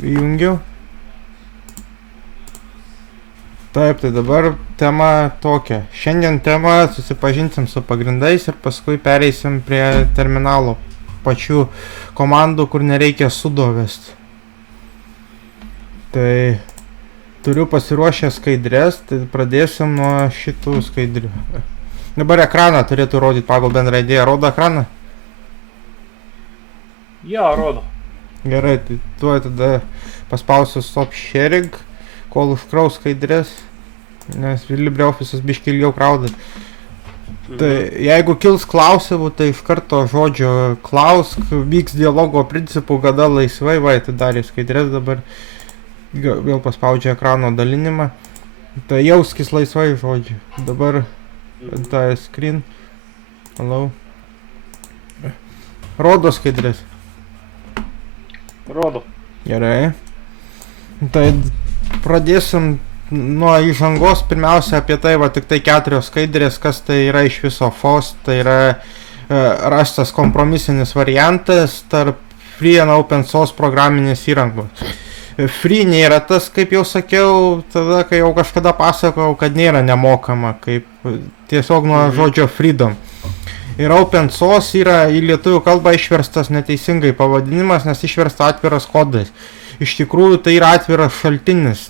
įjungiau. Taip, tai dabar tema tokia. Šiandien tema susipažinsim su pagrindais ir paskui pereisim prie terminalo pačių komandų, kur nereikia sudo vesti. Tai turiu pasiruošę skaidrės, tai pradėsim nuo šitų skaidrių. Dabar ekraną turėtų rodyti pagal bendrą idėją. Rodo ekraną? Jo, rodo. Gerai, tai tuo tada paspausiu stop sharing, kol užkraus skaidrės, nes LibreOffice'as biškį ilgiau krauda. Tai jeigu kils klausimų, tai iš karto žodžio klausk, vyks dialogo principų, kada laisvai, va, atidarė skaidrės dabar, vėl paspaudžia ekrano dalinimą, tai jauskis laisvai žodžiu. Dabar tą screen, hello, rodo skaidrės. Rodo. Gerai. Tai pradėsim nuo įžangos, pirmiausia apie tai, va tik tai 4 skaidrės, kas tai yra iš viso FOSS, tai yra rastas kompromisinis variantas tarp free and open source programinės įrangos. Free nėra tas, kaip jau sakiau, tada, kai jau kažkada pasakojau, kad nėra nemokama, kaip tiesiog nuo žodžio freedom. Ir open source yra į lietuvių kalbą išverstas neteisingai pavadinimas, nes išversta atviras kodas. Iš tikrųjų tai yra atviras šaltinis.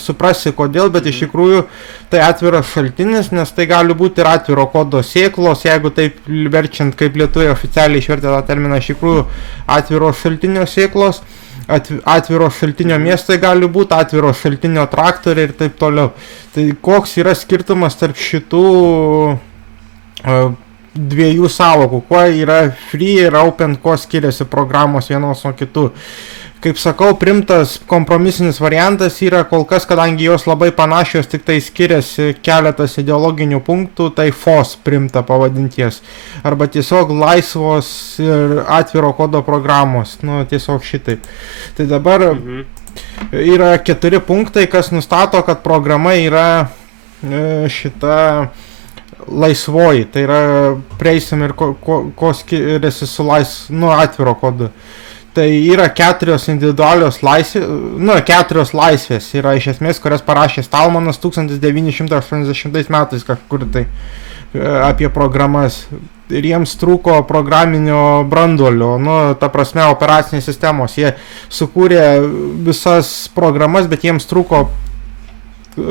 Suprasi kodėl, bet iš tikrųjų tai atviras šaltinis, nes tai gali būti ir atviro kodo sėklos, jeigu taip verčiant kaip lietuviai oficialiai išvertė tą terminą, iš tikrųjų atviro šaltinio sėklos, atviro šaltinio miestai gali būti, atviro šaltinio traktoriai ir taip toliau. Tai koks yra skirtumas tarp šitų dviejų sąvokų, kuo yra free ir open, kuo skiriasi programos vienos nuo kitų. Kaip sakau, primtas kompromisinis variantas yra kol kas, kadangi jos labai panašios, tik tai skiriasi keletas ideologinių punktų, tai FOSS primta pavadinties. Arba tiesiog laisvos ir atviro kodo programos, nu tiesiog šitaip. Tai dabar yra 4 punktai, kas nustato, kad programa yra šita laisvoji, tai yra prieisim ir ko skiriasi su atviro kodu. Tai yra 4 individualios laisvės, 4 laisvės yra iš esmės, kurias parašė Stallmanas 1980 metais kažkur tai apie programas. Ir jiems trūko programinio branduolio, ta prasme operacinės sistemos. Jie sukūrė visas programas, bet jiems trūko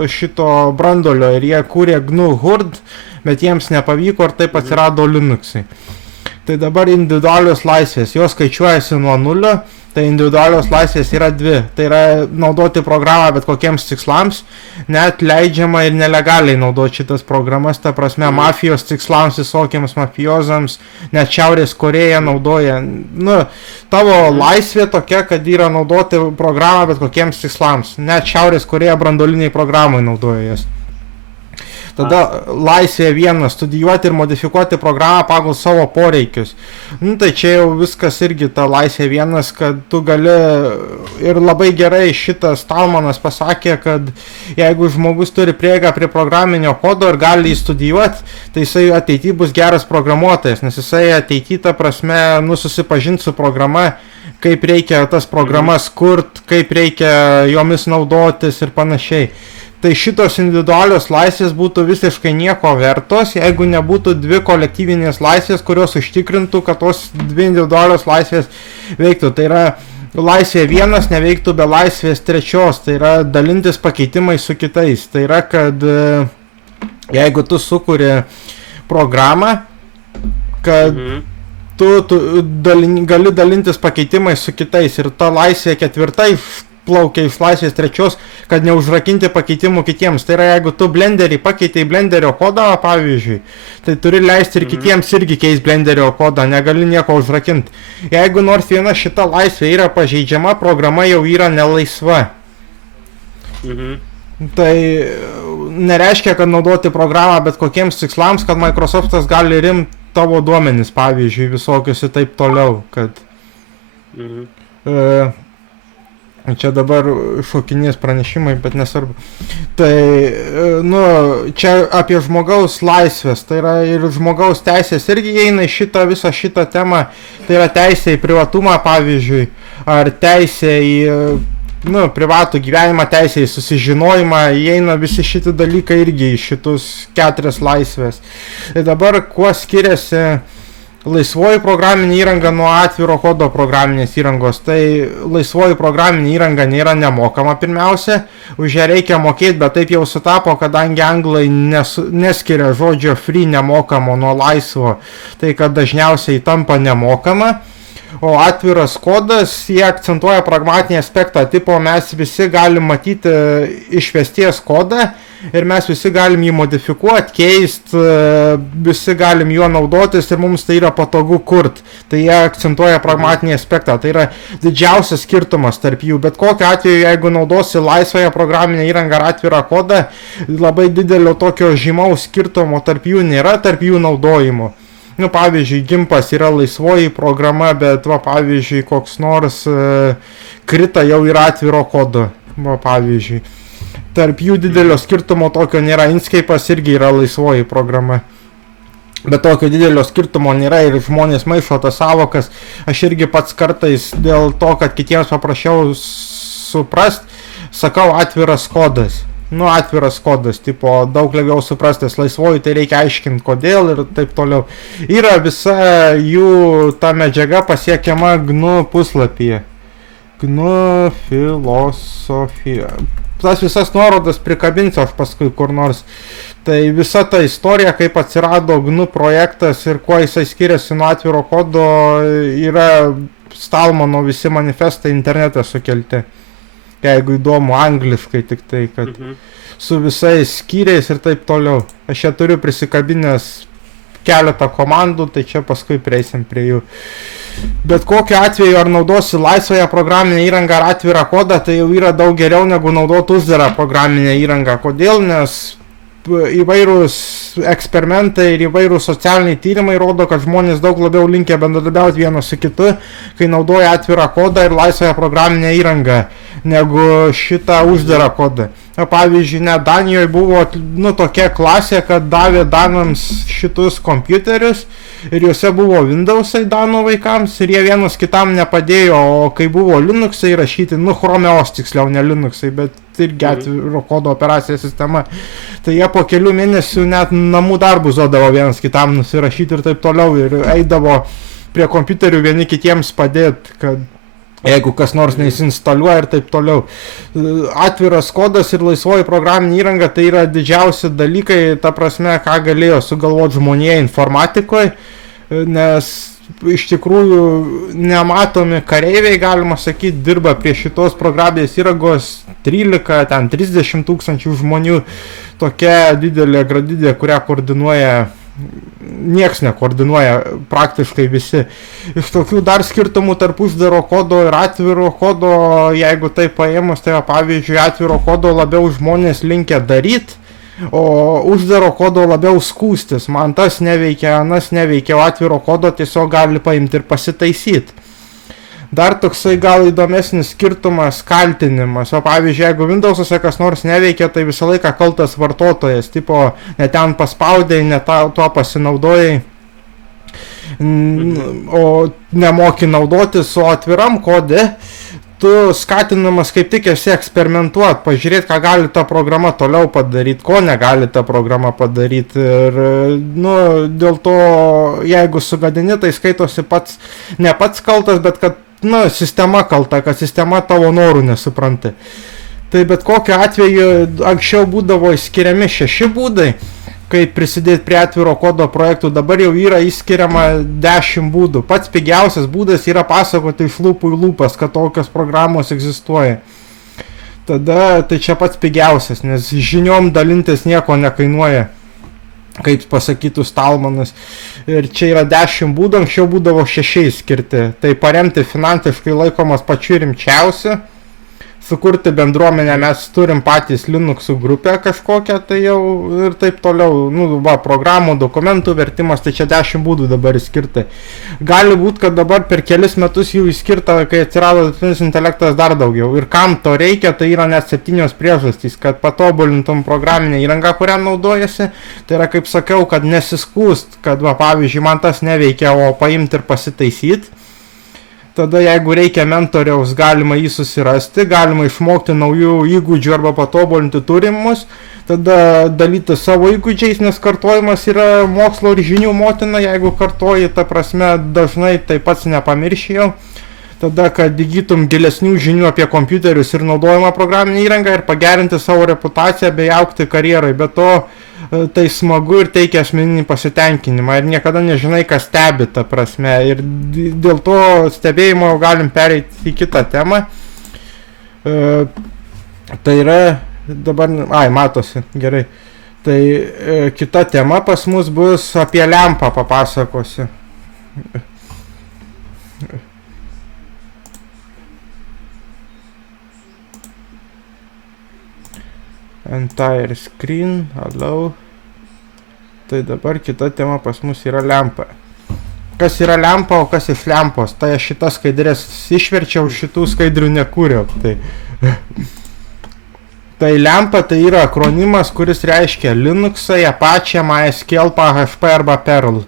šito branduolio ir jie kūrė GNU Hurd, bet jiems nepavyko ir taip atsirado Linuxai. Tai dabar individualios laisvės, jos skaičiuojasi nuo 0, tai individualios laisvės yra 2. Tai yra naudoti programą bet kokiems tikslams, net leidžiama ir nelegaliai naudoti šitas programas, ta prasme mafijos tikslams, visokiems mafiozams, net Šiaurės Korėja naudoja. Tavo laisvė tokia, kad yra naudoti programą bet kokiems tikslams, net Šiaurės Korėja branduoliniai programai naudoja jas. Tada laisvė 1, studijuoti ir modifikuoti programą pagal savo poreikius. Tai čia jau viskas irgi ta laisvė 1, kad tu gali, ir labai gerai šitas Stallmanas pasakė, kad jeigu žmogus turi prieigą prie programinio kodo ir gali jį studijuoti, tai jisai ateityje bus geras programuotojas, nes jisai ateityje ta prasme susipažinti su programa, kaip reikia tas programas kurt, kaip reikia jomis naudotis ir panašiai. Tai šitos individualios laisvės būtų visiškai nieko vertos, jeigu nebūtų 2 kolektyvinės laisvės, kurios užtikrintų, kad tos 2 individualios laisvės veiktų. Tai yra laisvė 1 neveiktų be laisvės 3, tai yra dalintis pakeitimais su kitais. Tai yra, kad jeigu tu sukuri programą, kad tu gali dalintis pakeitimais su kitais ir ta laisvė 4 plaukia iš laisvės 3, kad neužrakinti pakeitimų kitiems. Tai yra, jeigu tu blenderį pakeitai blenderio kodą, pavyzdžiui, tai turi leisti ir kitiems irgi keis blenderio kodą, negali nieko užrakinti. Jeigu nors viena šita laisvė yra pažeidžiama, programa jau yra nelaisva. Tai nereiškia, kad naudoti programą bet kokiems tikslams, kad Microsoftas gali rimti tavo duomenis, pavyzdžiui, visokius ir taip toliau, kad Čia dabar šokinės pranešimai, bet nesvarbu. Tai, čia apie žmogaus laisvės, tai yra ir žmogaus teisės irgi įeina į visą šitą temą. Tai yra teisė į privatumą, pavyzdžiui, ar teisė į, privatų gyvenimą, teisė į susižinojimą, įeina visi šitie dalykai irgi į šitus 4 laisvės. Tai dabar kuo skiriasi laisvoji programinė įranga nuo atviro kodo programinės įrangos. Tai laisvoji programinė įranga nėra nemokama pirmiausia, už ją reikia mokėti, bet taip jau sutapo, kadangi anglai neskiria žodžio free nemokamo nuo laisvo, tai kad dažniausiai tampa nemokama. O atviras kodas, jie akcentuoja pragmatinį aspektą, tipo mes visi galim matyti išvesties kodą ir mes visi galim jį modifikuoti, keisti, visi galim juo naudotis ir mums tai yra patogu kurt. Tai jie akcentuoja pragmatinį aspektą, tai yra didžiausias skirtumas tarp jų. Bet kokiu atveju, jeigu naudosi laisvąją programinę įrangą ar atvirą kodą, labai didelio tokio žymaus skirtumo tarp jų nėra, tarp jų naudojimo. Pavyzdžiui, Gimpas yra laisvoji programa, bet, pavyzdžiui, koks nors Krita jau yra atviro kodo, pavyzdžiui. Tarp jų didelio skirtumo tokio nėra, Inkscape'as irgi yra laisvoji programa. Bet tokio didelio skirtumo nėra ir žmonės maišo tas savokas. Aš irgi pats kartais dėl to, kad kitiems paprašiau suprast, sakau atviras kodas. Atviras kodas, tipo, daug lengviau suprastas, laisvoji, tai reikia aiškinti kodėl ir taip toliau. Yra visa jų ta medžiaga pasiekiama GNU puslapyje. GNU filosofija. Tas visas nuorodas prikabinsiu aš paskui kur nors. Tai visa ta istorija, kaip atsirado GNU projektas ir kuo jisai skiriasi nuo atviro kodo, yra Stallmano visi manifestai internete sukelti. Jeigu įdomu, angliškai tik tai, kad su visais skyriais ir taip toliau. Aš čia turiu prisikabinęs keletą komandų, tai čia paskui prieisim prie jų. Bet kokiu atveju, ar naudosi laisvąją programinę įrangą ar atvirą kodą, tai jau yra daug geriau negu naudoti uždarą programinę įrangą. Kodėl? Nes įvairūs eksperimentai ir įvairūs socialiniai tyrimai rodo, kad žmonės daug labiau linkę bendradarbiauti vienas su kitu, kai naudoja atvirą kodą ir laisvąją programinę įrangą, negu šitą uždarą kodą. Pavyzdžiui, Danijoje buvo tokia klasė, kad davė danams šitus kompiuterius ir juose buvo Windowsai danų vaikams ir jie vienas kitam nepadėjo, o kai buvo Linuxai rašyti, Chromeos tiksliau, ne Linuxai, bet irgi atviro kodo operacija sistema, tai jie po kelių mėnesių net namų darbus duodavo vienas kitam nusirašyti ir taip toliau ir eidavo prie kompiuterių vieni kitiems padėti, kad jeigu kas nors neįsinstaliuoja ir taip toliau. Atviras kodas ir laisvoji programinė įranga tai yra didžiausi dalykai, ta prasme, ką galėjo sugalvoti žmonija informatikoje, nes iš tikrųjų nematomi kareiviai, galima sakyti, dirba prie šitos programinės įrangos 30 tūkstančių žmonių, tokia didelė gradidė, kurią koordinuoja. Nieks nekoordinuoja, praktiškai visi. Iš tokių dar skirtumų tarp uždaro kodo ir atviro kodo, jeigu tai paėmus, tai pavyzdžiui, atviro kodo labiau žmonės linkę daryti, o uždaro kodo labiau skūstis. Man tas neveikia, anas neveikia, o atviro kodo tiesiog gali paimti ir pasitaisyti. Dar toksai gal įdomesnis skirtumas kaltinimas, o pavyzdžiui, jeigu Windows'uose kas nors neveikia, tai visą laiką kaltas vartotojas, tipo, ne ten paspaudai, ne tuo pasinaudojai, o nemoki naudotis, o atviram kode, tu skatinamas kaip tik esi eksperimentuoti, pažiūrėti, ką gali ta programa toliau padaryti, ko negali ta programa padaryti. Ir, dėl to, jeigu sugadini, tai skaitosi pats, ne pats kaltas, bet kad sistema kalta, kad sistema tavo norų nesupranti. Tai bet kokiu atveju anksčiau būdavo išskiriami 6 būdai, kaip prisidėti prie atviro kodo projektų, dabar jau yra išskiriama 10 būdų. Pats pigiausias būdas yra pasakoti iš lūpų į lūpas, kad tokios programos egzistuoja. Tada tai čia pats pigiausias, nes žiniom dalintis nieko nekainuoja, kaip pasakytų Stallmanas. Ir čia yra 10 būdų, anksčiau būdavo 6 skirti. Tai paremti finansiškai laikomas pačiu rimčiausiu. sukurti bendruomenę, mes turim patys Linuxų grupę kažkokią, tai jau ir taip toliau, nu, va, programų, dokumentų vertimas, tai čia 10 būdų dabar skirti. Gali būti, kad dabar per kelis metus jų įskirta, kai atsirado dirbtinis intelektas dar daugiau. Ir kam to reikia, tai yra net 7 priežastys, kad patobulintum programinę įrangą, kurią naudojasi. Tai yra, kaip sakiau, kad nesiskūst, kad, va, pavyzdžiui, man tas neveikia, o paimti ir pasitaisyti. Tada, jeigu reikia mentoriaus, galima jį susirasti, galima išmokti naujų įgūdžių arba patobulinti turimus, tada dalyti savo įgūdžiais, nes kartojimas yra mokslo ir žinių motina, jeigu kartoji, ta prasme, dažnai tai pats nepamirši jau. Tada, kad įgytum gilesnių žinių apie kompiuterius ir naudojimą programinę įrangą ir pagerinti savo reputaciją bei augti karjerai. Be to, tai smagu ir teikia asmeninį pasitenkinimą ir niekada nežinai, kas stebi, ta prasme. Ir dėl to stebėjimo galim pereiti į kitą temą. Tai yra, dabar, matosi, gerai. Tai kita tema pas mus bus apie lempą papasakosiu. Entire screen, allow. Tai dabar kita tema pas mus yra lempa. Kas yra lempa, o kas iš lempos? Tai aš šitas skaidrės išverčiau, šitų skaidrių nekūriau. Tai lempa tai yra akronimas, kuris reiškia Linuxai, Apache, MySQL, PHP arba Perl.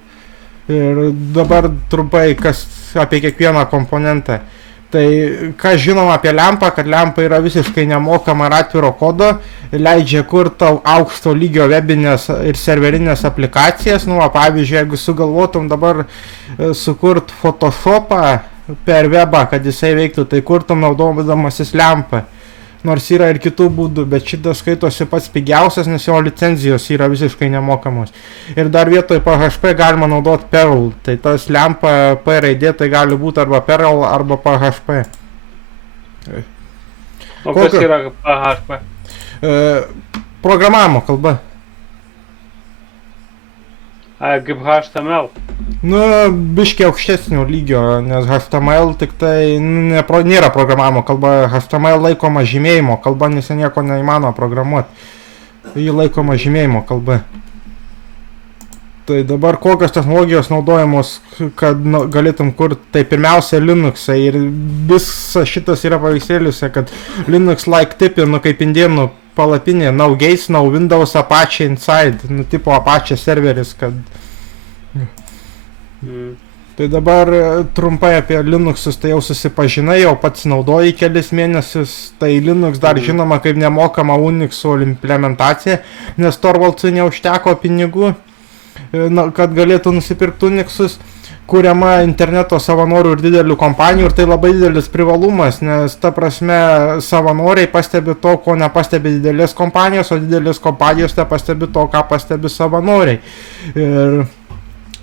Ir dabar trumpai kas apie kiekvieną komponentą. Tai kas žinom apie lempą, kad lempa yra visiškai nemokama ir atviro kodo, leidžia kurti aukšto lygio webinės ir serverinės aplikacijas. Nu, pavyzdžiui, jeigu sugalvotum dabar sukurt Photoshopą per webą, kad jisai veiktų, tai kurtum naudodamasis lempą. Nors yra ir kitų būdų, bet šitas skaitosi pats pigiausias, nes jo licenzijos yra visiškai nemokamos. Ir dar vietoj PHP galima naudoti Perl, tai tas lempa P raidė tai gali būti arba Perl arba PHP. O kas yra PHP? Programavimo kalba. Kaip HTML? Nu, biškiai aukštesnio lygio, nes HTML tik tai nėra programavimo kalba, HTML laikoma žymėjimo kalba, nes nieko neįmanoma programuoti. Jį laikoma žymėjimo kalba. Tai dabar kokios technologijos naudojamos, kad galėtum kurti, tai pirmiausia Linuxai ir visas šitas yra paveikslėliuose, kad Linux like tipi, nu kaip indėnų palapinė, no gates, no Windows, Apache inside, nu tipo Apache serveris, kad... Tai dabar trumpai apie Linuxus, tai jau susipažinai, jau pats naudoji kelis mėnesius, tai Linux dar žinoma kaip nemokama Unixų implementacija, nes Torvaldsui neužteko pinigų, kad galėtų nusipirkti Unixus, kuriama interneto savanorių ir didelių kompanijų ir tai labai didelis privalumas, nes ta prasme savanoriai pastebi to, ko nepastebi didelės kompanijos, o didelės kompanijos nepastebi to, ką pastebi savanoriai. Ir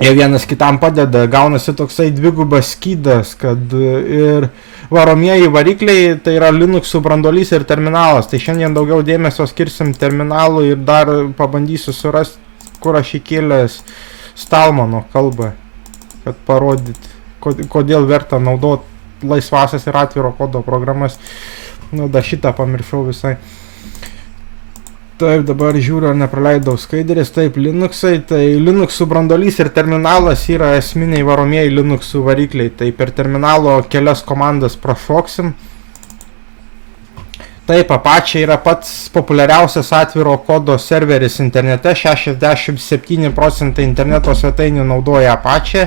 jie vienas kitam padeda, gaunasi toksai dvigubas skydas, kad ir varomieji varikliai tai yra Linuxų branduolys ir terminalas. Tai šiandien daugiau dėmesio skirsim terminalui ir dar pabandysiu surasti, kur aš įkėlęs Stallmano kalbą, kad parodyti, kodėl verta naudoti laisvasias ir atviro kodo programas. Nu, dar šitą pamiršau visai. Taip, dabar žiūriu, ar nepraleidau skaidrės. Taip, Linuxai, tai Linuxų branduolys ir terminalas yra esminiai varomieji Linuxų varikliai. Tai per terminalo kelias komandas prašoksim. Taip, Apache yra pats populiariausias atviro kodo serveris internete, 67% interneto svetainių naudoja Apache.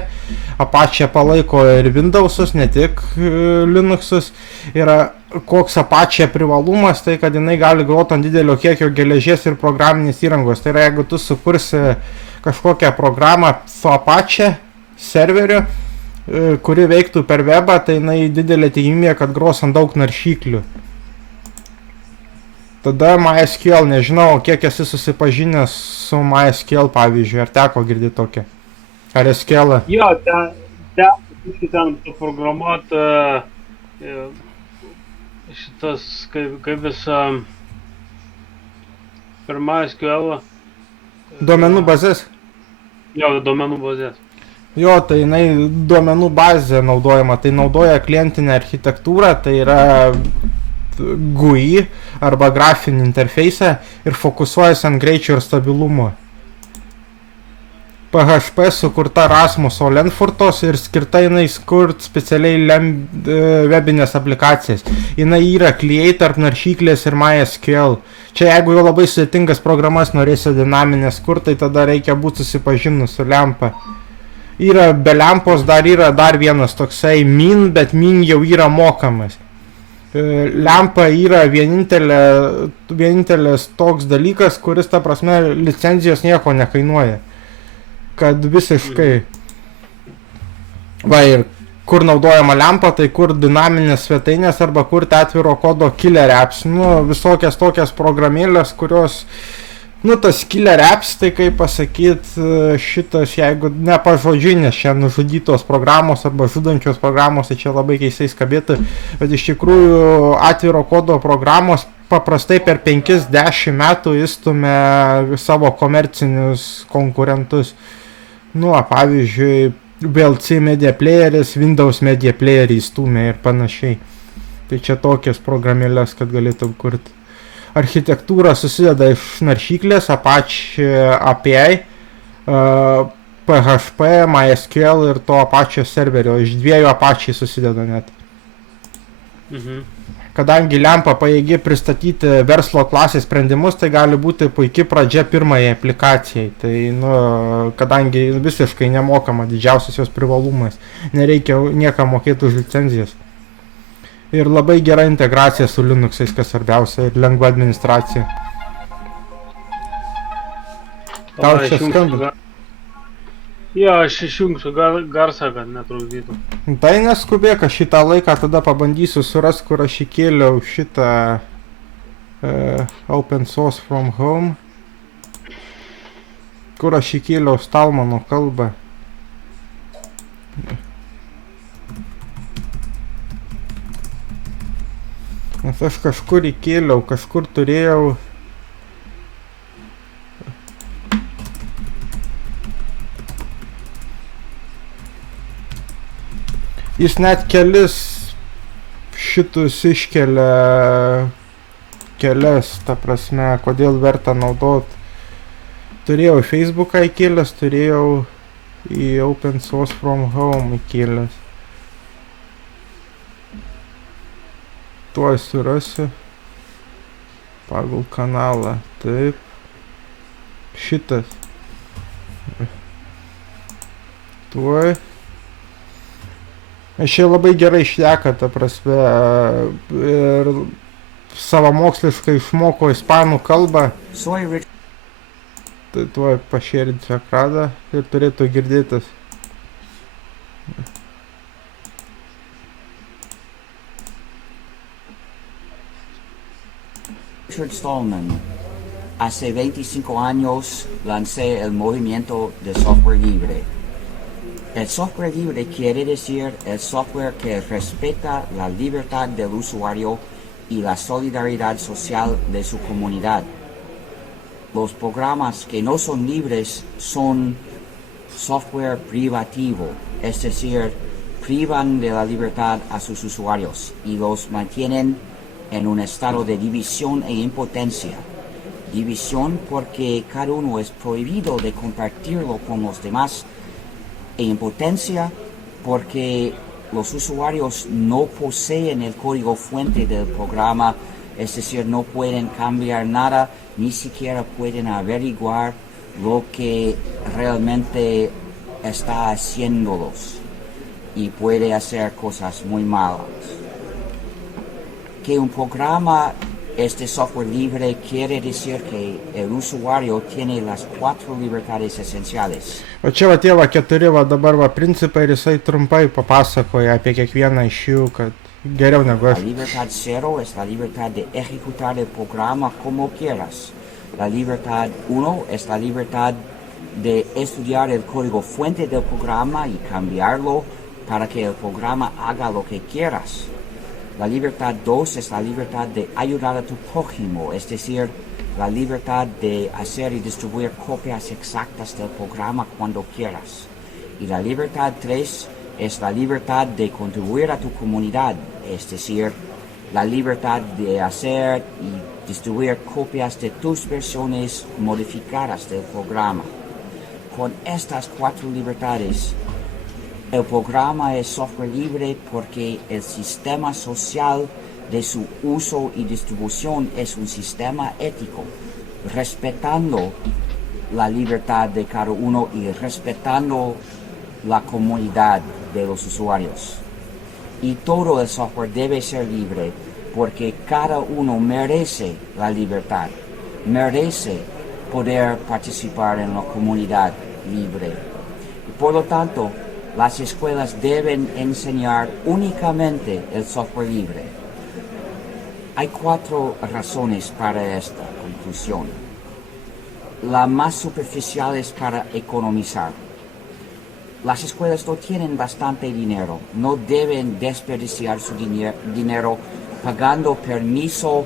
Apache palaiko ir Windowsus, ne tik Linuxus. Yra koks Apache privalumas, tai kad jinai gali groti ant didelio kiekio geležies ir programinės įrangos. Tai yra, jeigu tu sukursi kažkokią programą su Apache serveriu, kuri veiktų per webą, tai jinai didelė tikimybė, kad gros ant daug naršyklių. Tada MySQL, nežinau, kiek esi susipažinęs su MySQL, pavyzdžiui, ar teko girdėti tokią? Ar SQL? Jo, ten programuoti šitas, kaip visą per MySQL. Duomenų bazės? Jo, duomenų bazės. Jo, tai jinai duomenų bazė naudojama, tai naudoja klientinę architektūrą, tai yra GUI arba grafinį interfeisą ir fokusuojasi ant greičio ir stabilumo. PHP sukurta Rasmuso Lenfurtos ir skirta jinai skurt specialiai webinės aplikacijas. Jinai yra klijai tarp naršyklės ir MySQL. Čia jeigu jau labai sudėtingas programas norėsi dinaminės kurt, tai tada reikia būti susipažinus su lempa. Yra be lempos yra dar vienas toksai Min, bet Min jau yra mokamas. Lempa yra vienintelis toks dalykas, kuris, ta prasme, licenzijos nieko nekainuoja. Kad visiškai va ir kur naudojama lempa, tai kur dinaminės svetainės arba kur atviro kodo killer apps, visokias tokias programėlės, kurios, tas killer apps, tai kaip pasakyt, šitas, jeigu ne pažodžiai, nes čia nužudytos programos arba žudančios programos, tai čia labai keistai skambėtų, bet iš tikrųjų atviro kodo programos paprastai per 5-10 metų įstumia savo komercinius konkurentus. Pavyzdžiui, VLC Media Playeris, Windows Media Playerį įstūmė ir panašiai. Tai čia tokias programėlės, kad galėtum kurti. Architektūra susideda iš naršyklės, Apache API, PHP, MySQL ir to Apache serverio. Iš 2 Apache susideda net. Kadangi lempa pajėgi pristatyti verslo klasės sprendimus, tai gali būti puikiai pradžia pirmajai aplikacijai. Tai, kadangi visiškai nemokama, didžiausias jos privalumas. Nereikia niekam mokėti už licenzijas. Ir labai gera integracija su Linuxais, kas svarbiausia, ir lengva administracija. Tau čia skamba? Jo, aš išjungsiu garsą, kad netrukdytų. Tai neskubėk, aš šitą laiką tada pabandysiu surast, kur aš įkėliau šitą Open Source from Home. Kur aš įkėliau Stallmano kalbą. Nes aš kažkur įkėliau, kažkur turėjau. Jis net kelis šitus iškelia kelias, ta prasme, kodėl verta naudot. Turėjau Facebooką įkėlęs, turėjau į Open Source from Home įkėlęs. Tuoj surasiu. Pagal kanalą, taip. Šitas. Tuoj. Aš čia labai gerai šneka, ta prasme, ir savamoksliškai išmoko ispanų kalbą. Tai tuoj pašėrinsiu ekraną ir turėtų girdėtis. Richard Stallman. Hace 25 años lancé el movimiento de software libre. El software libre quiere decir el software que respeta la libertad del usuario y la solidaridad social de su comunidad. Los programas que no son libres son software privativo, es decir, privan de la libertad a sus usuarios y los mantienen en un estado de división e impotencia. División porque cada uno es prohibido de compartirlo con los demás, e impotencia porque los usuarios no poseen el código fuente del programa, es decir, no pueden cambiar nada, ni siquiera pueden averiguar lo que realmente está haciéndolos y puede hacer cosas muy malas. Que un programa este software libre quiere decir que el usuario tiene las 4 libertades esenciales. O čia va tie 4 dabar principai ir jisai trumpai papasakoja apie kiekvieną iš jų, kad geriau negu aš. La libertad 0 es la libertad de ejecutar el programa como quieras. La libertad 1 es la libertad de estudiar el código fuente del programa y cambiarlo para que el programa haga lo que quieras. La libertad 2 es la libertad de ayudar a tu prójimo, es decir, la libertad de hacer y distribuir copias exactas del programa cuando quieras. Y la libertad 3 es la libertad de contribuir a tu comunidad, es decir, la libertad de hacer y distribuir copias de tus versiones modificadas del programa. Con estas 4 libertades, el programa es software libre porque el sistema social de su uso y distribución es un sistema ético, respetando la libertad de cada uno y respetando la comunidad de los usuarios. Y todo el software debe ser libre porque cada uno merece la libertad, merece poder participar en la comunidad libre. Y por lo tanto, las escuelas deben enseñar únicamente el software libre. Hay 4 razones para esta conclusión. La más superficial es para economizar. Las escuelas no tienen bastante dinero, no deben desperdiciar su dinero pagando permiso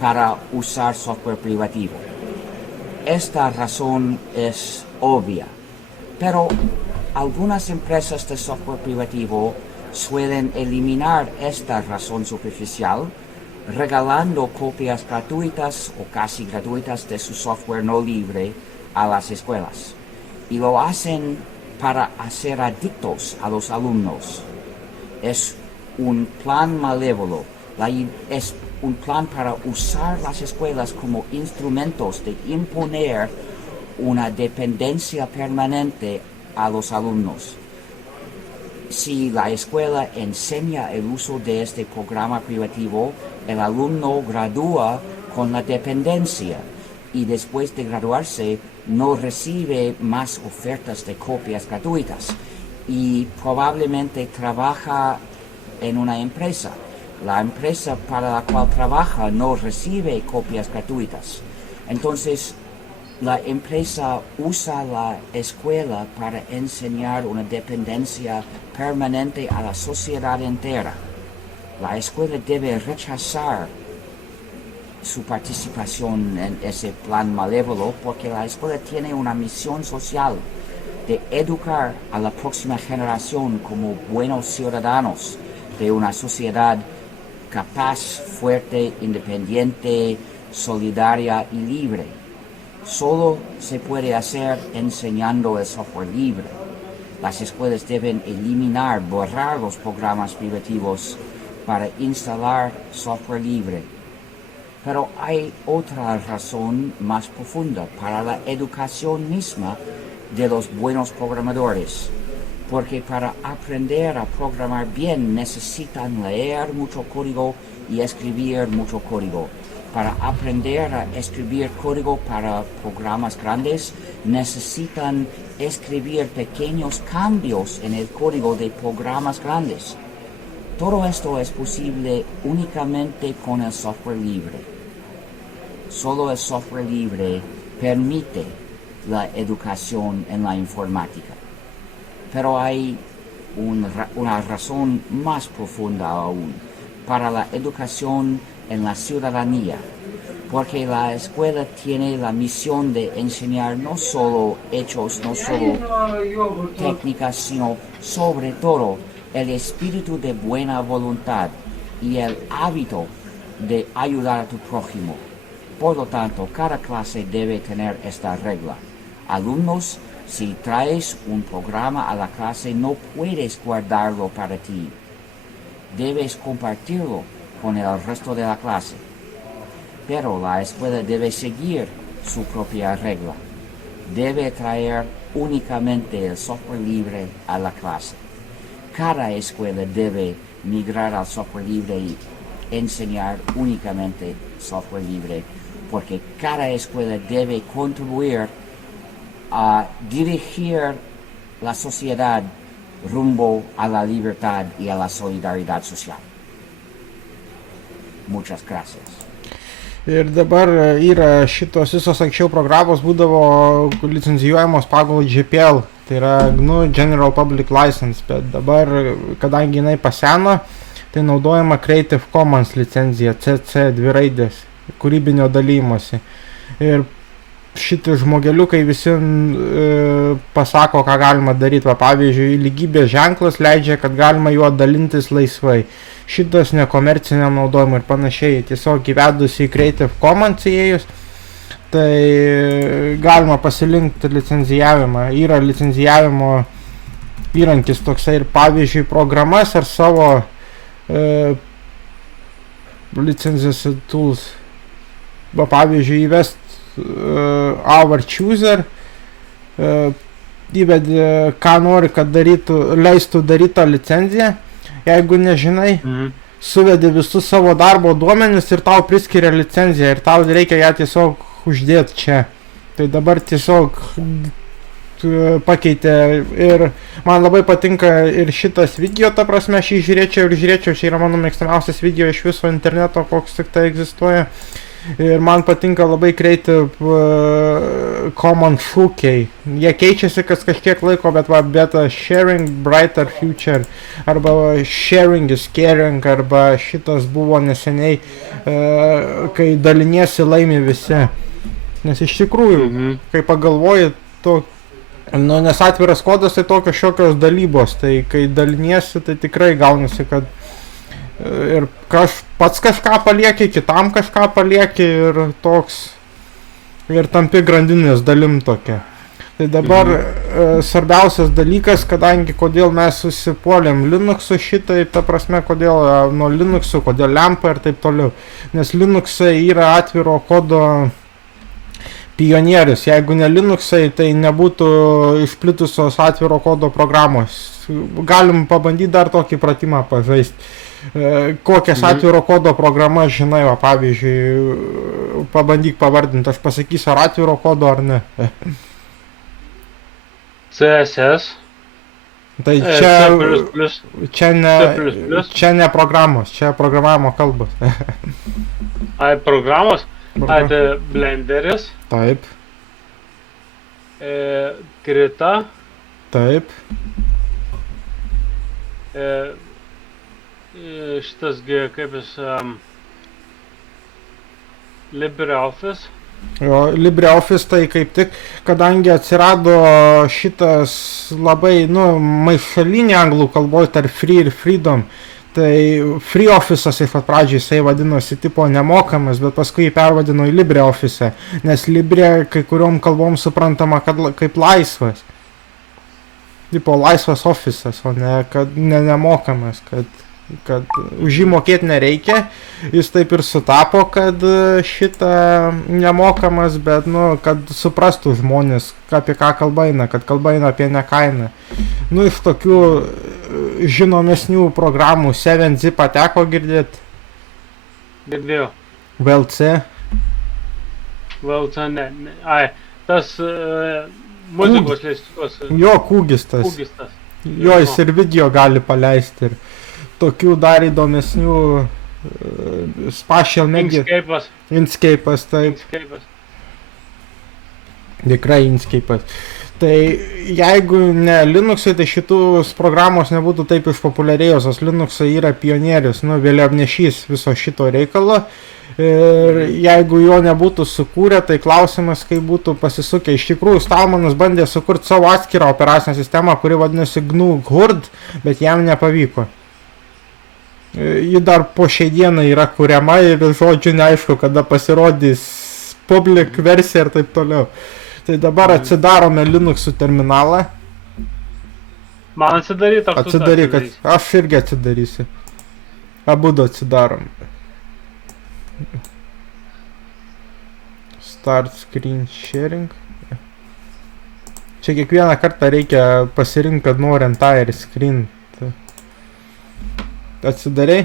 para usar software privativo. Esta razón es obvia, pero algunas empresas de software privativo suelen eliminar esta razón superficial regalando copias gratuitas o casi gratuitas de su software no libre a las escuelas. Y lo hacen para hacer adictos a los alumnos. Es un plan malévolo, es un plan para usar las escuelas como instrumentos de imponer una dependencia permanente a los alumnos. Si la escuela enseña el uso de este programa privativo, el alumno gradúa con la dependencia y después de graduarse no recibe más ofertas de copias gratuitas y probablemente trabaja en una empresa. La empresa para la cual trabaja no recibe copias gratuitas. Entonces, la empresa usa la escuela para enseñar una dependencia permanente a la sociedad entera. La escuela debe rechazar su participación en ese plan malévolo porque la escuela tiene una misión social de educar a la próxima generación como buenos ciudadanos de una sociedad capaz, fuerte, independiente, solidaria y libre. Solo se puede hacer enseñando el software libre. Las escuelas deben eliminar, borrar los programas privativos para instalar software libre. Pero hay otra razón más profunda para la educación misma de los buenos programadores, porque para aprender a programar bien necesitan leer mucho código y escribir mucho código. Para aprender a escribir código para programas grandes necesitan escribir pequeños cambios en el código de programas grandes. Todo esto es posible únicamente con el software libre. Solo el software libre permite la educación en la informática. Pero hay una razón más profunda aún para la educación en la ciudadanía, porque la escuela tiene la misión de enseñar no solo hechos, no solo técnicas, sino sobre todo el espíritu de buena voluntad y el hábito de ayudar a tu prójimo. Por lo tanto, cada clase debe tener esta regla. Alumnos, si traes un programa a la clase, no puedes guardarlo para ti. Debes compartirlo con el resto de la clase. Pero la escuela debe seguir su propia regla. Debe traer únicamente el software libre a la clase. Cada escuela debe migrar al software libre y enseñar únicamente software libre, porque cada escuela debe contribuir a dirigir la sociedad rumbo a la libertad y a la solidaridad social. Muchas gracias. Ir dabar yra šitos visos anksčiau programos būdavo licencijuojamos pagal GPL, tai yra GNU General Public License, bet dabar, kadangi jinai paseno, tai naudojama Creative Commons licencija CC 2 raidės, kūrybinio dalymosi. Ir šitie žmogeliukai visi pasako, ką galima daryti. Pavyzdžiui, lygybės ženklas leidžia, kad galima juo dalintis laisvai. šitas nekomerciniam naudojimui ir panašiai. Tiesiog įvedus į Creative Commons įėjus, tai galima pasirinkti licenzijavimą. Yra licenzijavimo įrankis toksai ir pavyzdžiui programas ar savo licenzijos tools. Pavyzdžiui, įvest our chooser, įvedi, ką nori, kad leistų daryti tą licenziją. Jeigu nežinai, suvedi visus savo darbo duomenis ir tau priskiria licenziją ir tau reikia ją tiesiog uždėti čia. Tai dabar tiesiog pakeitė ir man labai patinka ir šitas video, ta prasme, aš jį žiūrėčiau, čia yra mano mėgstamiausias video iš viso interneto, koks tik tai egzistuoja. Ir man patinka labai Creative Commons šūkiai. Jie keičiasi kas kažkiek laiko, bet beta sharing brighter future, arba sharing is caring, arba šitas buvo neseniai, kai daliniesi laimi visi. Nes iš tikrųjų, kai pagalvoji, nes atviras kodas tai tokios šiokios dalybos, tai kai daliniesi, tai tikrai gaunasi, kad ir pats kažką palieki, kitam kažką palieki ir toks, ir tampi grandinės dalim tokia. Tai dabar svarbiausias dalykas, kadangi kodėl mes susipuolėm Linux'u šitai, ta prasme, kodėl nuo Linux'u, kodėl lempa ir taip toliau. Nes Linux'ai yra atviro kodo pionierius. Jeigu ne Linux'ai, tai nebūtų išplitusios atviro kodo programos. Galim pabandyti dar tokį pratimą pažaisti. Kokias atviro kodo programas žinai, va, pavyzdžiui, pabandyk pavardinti, aš pasakysiu, ar atviro kodo ar ne. CSS. Tai čia ne programos, čia programavimo kalbos. Ai, programos? Ai, tai Blenderis. Taip. Krita. Taip. Šitasgi, kaip jis, LibreOffice. Jo, LibreOffice tai kaip tik, kadangi atsirado šitas labai, maišalinė anglų kalboje tarp free ir freedom, tai free office'as iš pat pradžiai jisai vadinosi tipo nemokamas, bet paskui jį pervadino į LibreOffice, nes Libre kai kuriom kalbom suprantama kaip laisvas. Tipo laisvas office'as, o ne nemokamas, kad už jį mokėti nereikia, jis taip ir sutapo, kad šitą nemokamas, bet, kad suprastų žmonės, apie ką kalba eina, kad kalba eina apie nekainą. Iš tokių žinomesnių programų 7zip teko girdėti? Girdėjau. VLC? VLC, ne. Ai, tas muzikos leistukos. Jo, Kūgis tas. Jo, jis ir video gali paleisti ir tokių dar įdomesnių spatial media. Inkscape'as, taip. Tikrai Inkscape'as. Tai jeigu ne Linux'ai, tai šitus programos nebūtų taip išpopuliarėjusios. Linux'ai yra pionierius, vėliavnešys viso šito reikalo. Ir jeigu jo nebūtų sukūrę, tai klausimas, kaip būtų pasisukę. Iš tikrųjų, Stallmanas bandė sukurti savo atskirą operacinę sistemą, kuri vadinasi GNU Hurd, bet jam nepavyko. Ji dar po šiai dienai yra kuriama ir žodžiu neaišku, kada pasirodys public versija ir taip toliau. Tai dabar atsidarome Linux'ų terminalą. Man atsidaryt, ar tu atsidaryk, aš irgi atsidarysiu. Abudu atsidarom. Start screen sharing. Čia kiekvieną kartą reikia pasirinkti, kad nori entire screen. Atsidarei?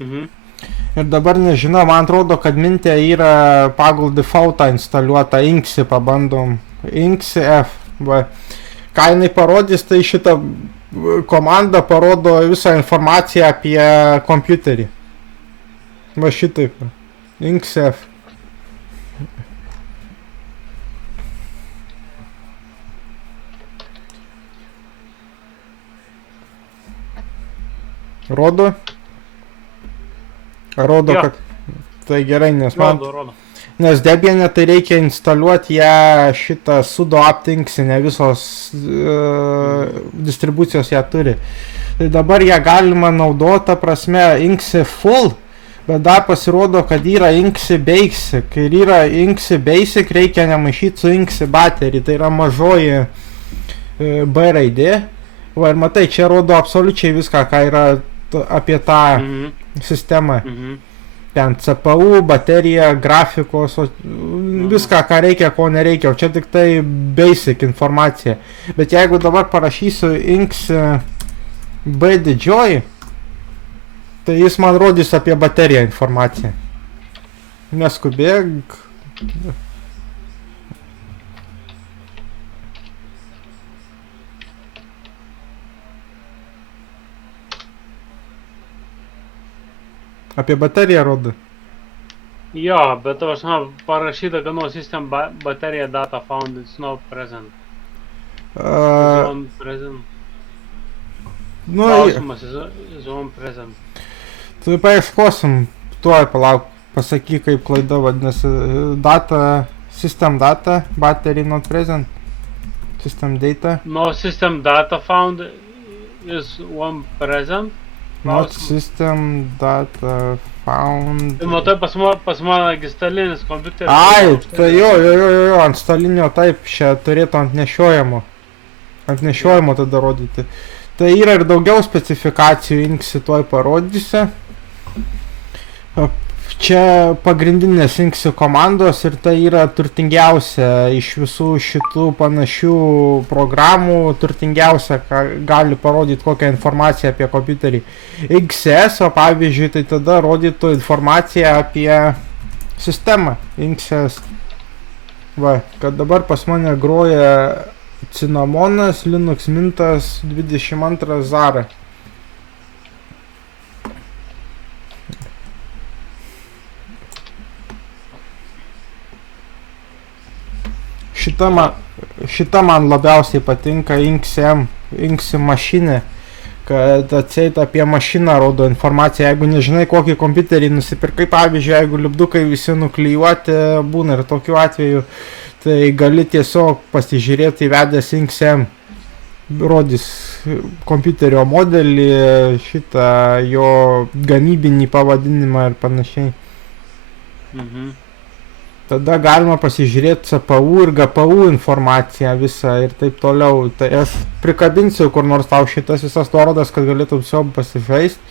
Ir dabar nežinau, man atrodo, kad Mintė yra pagal defaultą instaliuota Inksį, pabandom. Inksį F. Ką jinai parodys, tai šitą komandą parodo visą informaciją apie kompiuterį. Va šitaip. Inksį F. Rodo? Rodo, jo. Kad tai gerai, nes man... Rodo. Nes Debiane tai reikia instaliuoti ją šitą sudo apt Inksį, ne visos distribucijos ją turi. Tai dabar ją galima naudoti, ta prasme, inksi full, bet dar pasirodo, kad yra inksi basic. Ir yra inksi basic, reikia nemaišyti su inksi battery, tai yra mažoji B raidė. Va, ir matai, čia rodo absoliučiai viską, ką yra apie tą sistemą. Ten CPU, baterija, grafikos, viską, ką reikia, ko nereikia, o čia tik tai basic informacija. Bet jeigu dabar parašysiu inks B didžioji, tai jis man rodys apie bateriją informaciją. Neskubėk. Apie bateriją rodo. Jo, bet aš parašyta, kad no system battery data found, it's not present. It's on present. Nu, Klausimas is on present. tai paieškosim, tuoj palauk, pasakyk, kaip klaida vadinasi. Data, system data, battery not present, system data. No system data found is on present. Not system data found. Tai matai, pas mano stalinis kompiuteris. Ai, tai jo, ant stalinio taip, čia turėtų ant nešiojamo. Ant nešiojamo tada rodyti. Tai yra ir daugiau specifikacijų, inksi tuoj parodysi. Čia pagrindinės inksi komandos ir tai yra turtingiausia iš visų šitų panašių programų, turtingiausia, ką gali parodyti kokią informaciją apie kompiuterį. XS, o pavyzdžiui, tai tada rodytų informaciją apie sistemą XS. Va, kad dabar pas mane groja Cinnamonas, Linux Mintas 22 Zara. Šita man labiausiai patinka inksi mašinė, kad atseit apie mašiną rodo informaciją, jeigu nežinai kokį kompiuterį nusipirkai, pavyzdžiui, jeigu lipdukai visi nuklijuoti būna ir tokiu atveju, tai gali tiesiog pasižiūrėti įvedęs inksm, rodys kompiuterio modelį, šitą jo gamybinį pavadinimą ir panašiai. Tada galima pasižiūrėti CPU ir GPU informaciją visą ir taip toliau. Tai aš prikabinsiu kur nors tau šitas visas nuorodas, kad galėtum savo pasižaisti.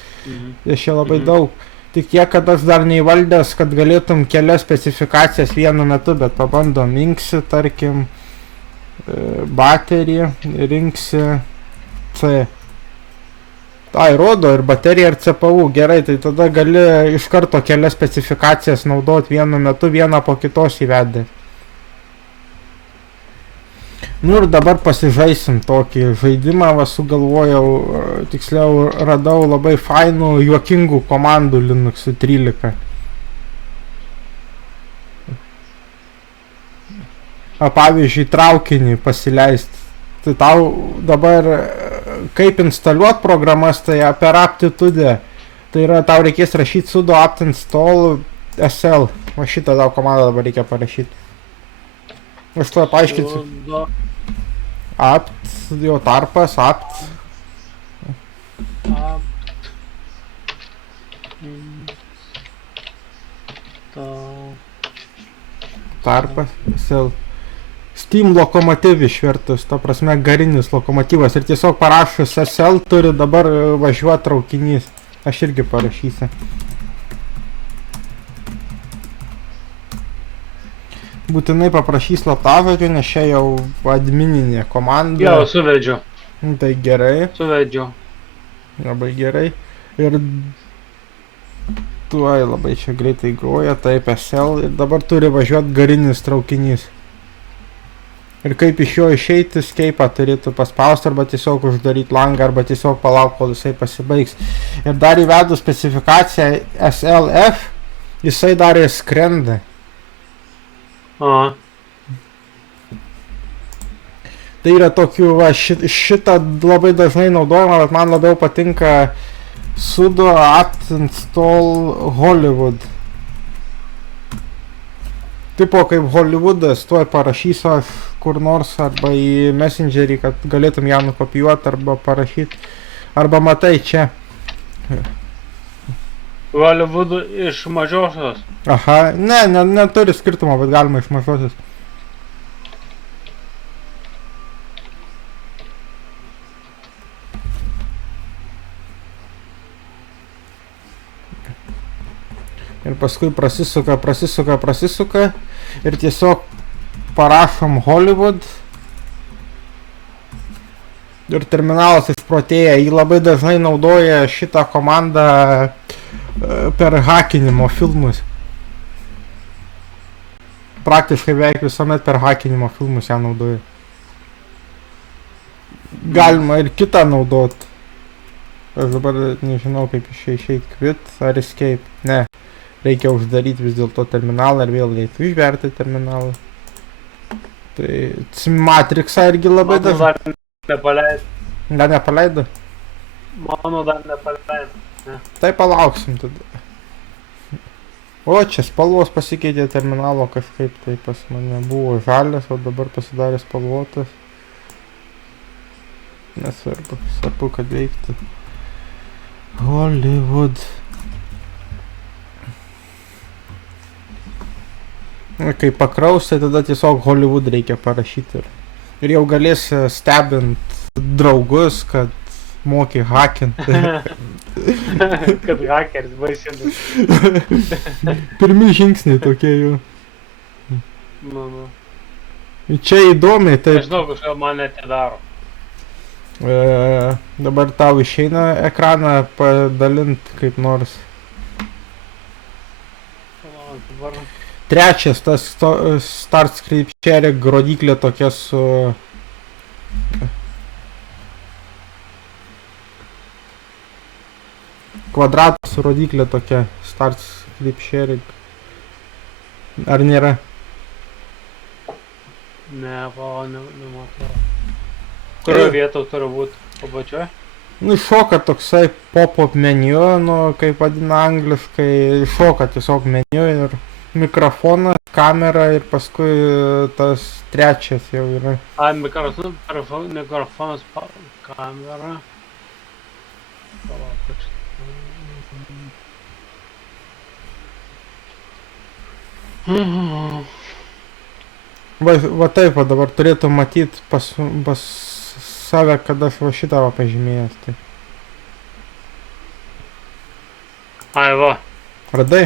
Iš čia labai daug. Tik tiek, kad aš dar neįvaldęs, kad galėtum kelias specifikacijas vienu metu, bet pabandom inksi, tarkim, baterį ir inksi C. Tai rodo ir baterija ir CPU, gerai, tai tada gali iš karto kelias specifikacijas naudoti vienu metu, vieną po kitos įvedę. Nu ir dabar pasižaisim tokį žaidimą, va sugalvojau, tiksliau radau labai fainų, juokingų komandų Linux 13. Pavyzdžiui, traukinį pasileisti. Tai tau dabar kaip instaliuot programas, tai per aptitude. Tai yra, tau reikės rašyti sudo apt install SL. Va šitą tau komandą dabar reikia parašyti. Aš to paaiškinsiu. Apt, jo tarpas, apt. Tarpas, SL. Steam lokomotiv išvertus, ta prasme garinis lokomotyvas ir tiesiog parašus SL turi dabar važiuoti traukinys. Aš irgi parašysiu. Būtinai paprašys slaptažodžio, nes čia jau admininė komanda. Jau, suvedžiu. Tai gerai. Suvedžiu. Labai gerai. Ir tuoj labai čia greitai groja, taip SL ir dabar turi važiuoti garinis traukinys. Ir kaip iš jo išeiti, escape turėtų paspausti arba tiesiog uždaryti langą, arba tiesiog palauk, kol jisai pasibaigs. Ir dar įvedus specifikaciją SLF, jisai dar ir skrenda. Aha. Tai yra tokių, va, šitą labai dažnai naudojama, bet man labiau patinka sudo apt install Hollywood. Tipo kaip Hollywoodas, tuoj parašysiu aš kur nors arba į Messengerį, kad galėtum ją nukopijuoti arba parašyti. Arba matai čia. Hollywood iš mažiosios. Aha, neturi skirtumo, bet galima iš mažosios. Ir paskui prasisuka ir tiesiog parašom Hollywood. Ir terminalas išprotėja, jį labai dažnai naudoja šitą komandą per hakinimo filmus. Praktiškai beveik visuomet per hakinimo filmus ją naudoja. Galima ir kitą naudot. Aš dabar nežinau kaip išeit quit ar escape. Ne. Reikia uždaryti vis dėlto terminalą ir vėl reikia išverti terminalą. Tai Matrixą irgi labai dažnai. Dar nepaleido? Mano dar nepaleido. Ne. Tai palauksim tada. O, čia spalvos pasikeitė terminalo kažkaip, tai pas mane buvo žalias, o dabar pasidarė spalvotas. Nesvarbu, svarbu, kad veiktų. Hollywood. Kai pakraus, tai tada tiesiog Hollywood reikia parašyti. Ir jau galės stebint draugus, kad moki hakinti. Kad hakeris baisinus. Pirmi žingsniai tokie jau. Nu. Čia įdomiai, tai... Nežinau, kažką man netidaro. Dabar tau išeina ekraną padalint kaip nors. Dabar... Trečias, tas Start Script Sharing rodiklė tokia su... Kvadratas rodiklė tokia, Start Script Sharing. Ar nėra? Ne, nematau. Kurio vietą turi būti pabačioj? Nu, šoka toksai pop-up meniu, nu, kaip vadina angliškai, šoka tiesiog meniu ir... Mikrofonas, kamera ir paskui tas trečias jau yra. Mikrofonas, kamera. Va taip, va dabar turėtų matyti pas save, kad aš va šitą va pažymėjęs. Tai. Ai va. Radai?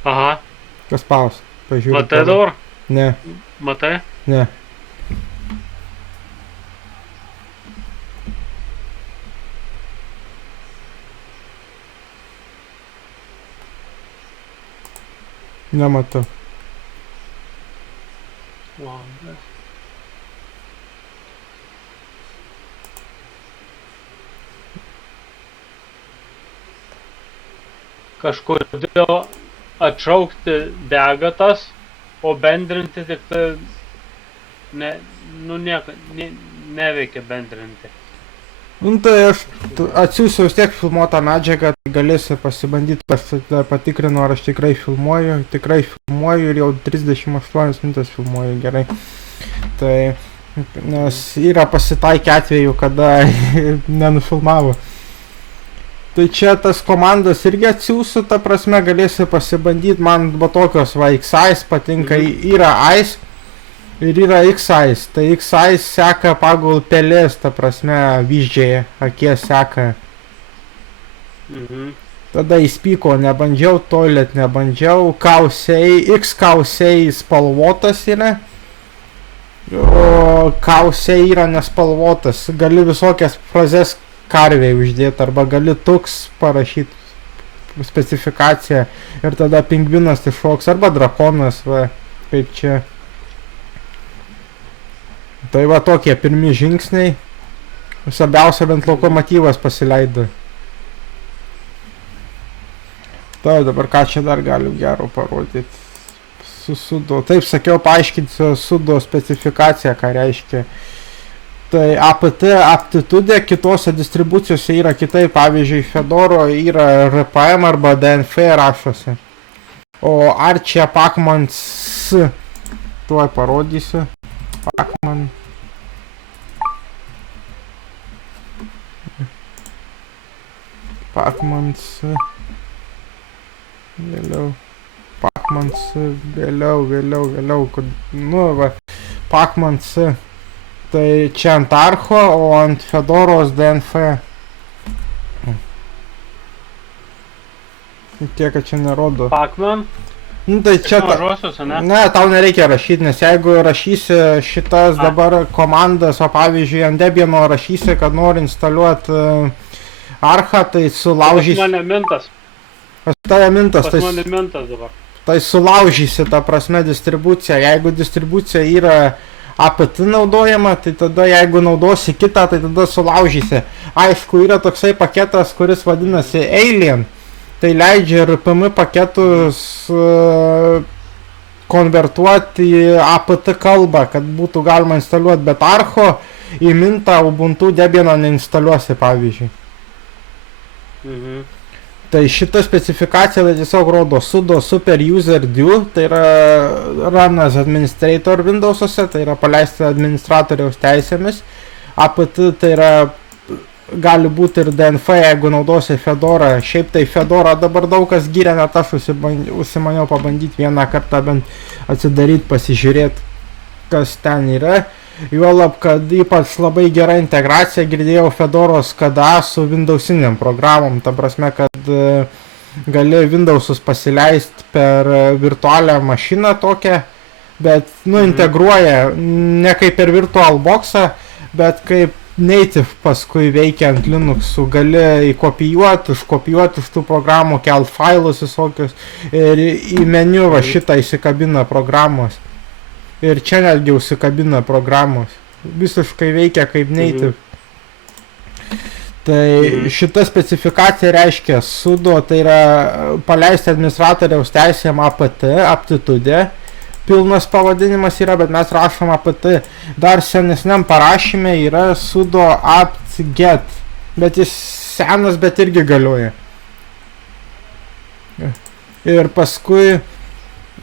Aha. Kas paus? Pažiūrėjau. Matai dabar? Ne. Matai? Ne. Nematau. Langas. Kažkodėl atšaukti degatas, o bendrinti tik tai neveikia bendrinti. Nu tai aš atsiųsiu vis tiek filmuotą medžiagą, tai galėsi pasibandyti, patikrinu, ar aš tikrai filmuoju ir jau 38 minutės filmuoju gerai. Tai, nes yra pasitaikę atvejų, kada nenufilmavo. Tai čia tas komandas irgi atsiųsiu, ta prasme galėsi pasibandyti, man va tokios va X-Eyes patinka, yra Eyes ir yra X-Eyes, tai X-Eyes seka pagal pelės, ta prasme vyzdžiai akies seka. Tada įspyko, nebandžiau, Toilet nebandžiau, X-Kausiai spalvotas yra, o Kausiai yra nespalvotas, gali visokias frazes karviai uždėti, arba gali tuks parašyti specifikaciją ir tada pingvinas iššoks, arba drakonas, va, kaip čia. Tai va tokie pirmi žingsniai. Svarbiausia bent lokomotyvas pasileido. Tai dabar ką čia dar galim gero parodyti. Su sudo. Taip sakiau, paaiškinsiu sudo specifikaciją, ką reiškia. Tai apt aptitude kitose distribucijose yra kitaip, pavyzdžiui, Fedoro yra RPM arba DNF rašosi. O Archie Pacmans, tuoj parodysiu, Pacman. Pacmans. Vėliau. Pacmans. Vėliau. Nu, va. Pacmans. Tai čia ant Archo, o ant Fedoros DNF. Tiek, kad čia nerodo. Pacman? Nu, tai čia... Mažosios, ne? Ne, tau nereikia rašyti, nes jeigu rašysi šitas dabar komandas, o pavyzdžiui, ant Debiano rašysi, kad nori instaliuoti Archą, tai sulaužysi... Pas mane mintas. Pas tave mintas, Pas mane mintas dabar. Tai sulaužysi tą prasme distribuciją. Jeigu distribucija yra APT naudojama, tai tada jeigu naudosi kitą, tai tada sulaužysi. Aišku, yra toksai paketas, kuris vadinasi Alien. Tai leidžia RPM paketus konvertuoti į APT kalbą, kad būtų galima instaliuoti, bet Archo į Mintą Ubuntu Debiano neinstaliuosi, pavyzdžiui. Mhm. Tai šita specifikacija tai tiesiog rodo sudo super user do, tai yra run as administrator Windows'ose, tai yra paleisti administratoriaus teisėmis. APT tai yra gali būti ir DNF, jeigu naudosi Fedorą. Šiaip tai Fedorą dabar daug kas giria, net aš užsimaniau pabandyti vieną kartą bent atsidaryti, pasižiūrėti, kas ten yra. Juolab, kad ypač labai gera integracija, girdėjau Fedoros KDA su Windowsiniam programom. Ta prasme, kad gali Windowsus pasileisti per virtualią mašiną tokią, bet, integruoja ne kaip per VirtualBox'ą, bet kaip native paskui veikiant Linux'u, gali įkopijuoti, iškopijuoti iš tų programų, kelt failus visokius ir į meniu va šitą įsikabina programos. Ir čia netgi užsikabina programos. Visiškai veikia kaip native. Tai šita specifikacija reiškia sudo, tai yra paleisti administratoriaus teisėm APT, aptitude. Pilnas pavadinimas yra, bet mes rašom APT. Dar senesniam parašyme yra sudo apt-get, bet jis senas, bet irgi galioja. Ir paskui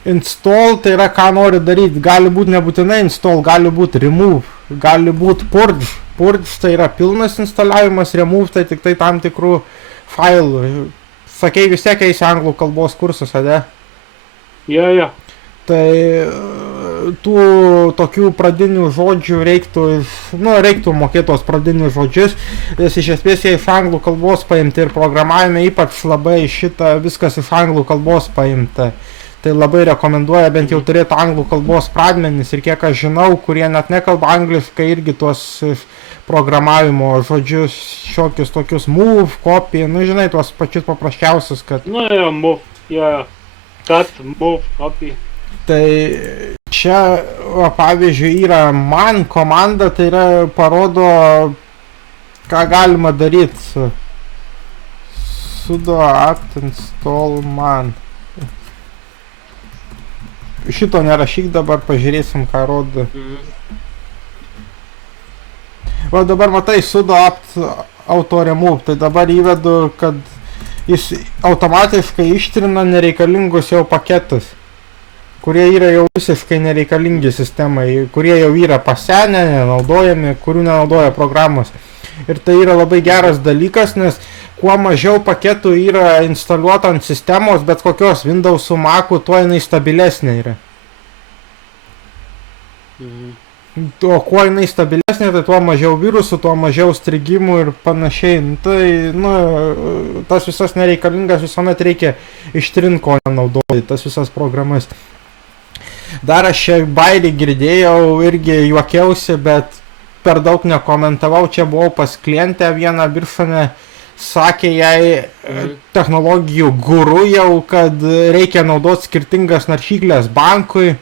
install, tai yra ką nori daryti. Gali būti nebūtinai install, gali būti remove, gali būti purge. Purge tai yra pilnas instaliavimas, remove tai tik tai tam tikrų failų. Sakei, vis tiek eisi anglų kalbos kursus, ade? Jo. Tai tų tokių pradinių žodžių reiktų mokėtos pradinius žodžius, nes iš esmės jie iš anglų kalbos paimti ir programavime ypač labai šitą viskas iš anglų kalbos paimta. Tai labai rekomenduoja bent jau turėti anglų kalbos pradmenis ir kiek aš žinau, kurie net nekalba angliškai, irgi tuos programavimo žodžius, šiokius tokius move, copy, žinai, tuos pačius paprasčiausius, kad... Move, cut, move, copy. Tai čia, pavyzdžiui, yra man komanda, tai yra parodo, ką galima daryti. Sudo apt install man. Šito nerašyk dabar, pažiūrėsim, ką rodo. Va dabar matai sudo apt auto remove, tai dabar įvedu, kad jis automatiškai ištrina nereikalingus jau paketus, kurie yra jau visiškai nereikalingi sistemai, kurie jau yra pasenę, nenaudojami, kurių nenaudoja programos. Ir tai yra labai geras dalykas, nes kuo mažiau paketų yra instaliuota ant sistemos, bet kokios Windows'ų, Mac'ų, tuo jinai stabilesnė yra. O kuo jinai stabilesnė, tai tuo mažiau virusų, tuo mažiau strigimų ir panašiai. Tai, tas visas nereikalingas visuomet reikia ištrinti, ko nenaudoti, tas visas programas. Dar aš čia bairį girdėjau, irgi juokiausi, bet per daug nekomentavau. Čia buvau pas klientę vieną Birštone, sakė jai technologijų guru jau, kad reikia naudoti skirtingas naršyklės bankui,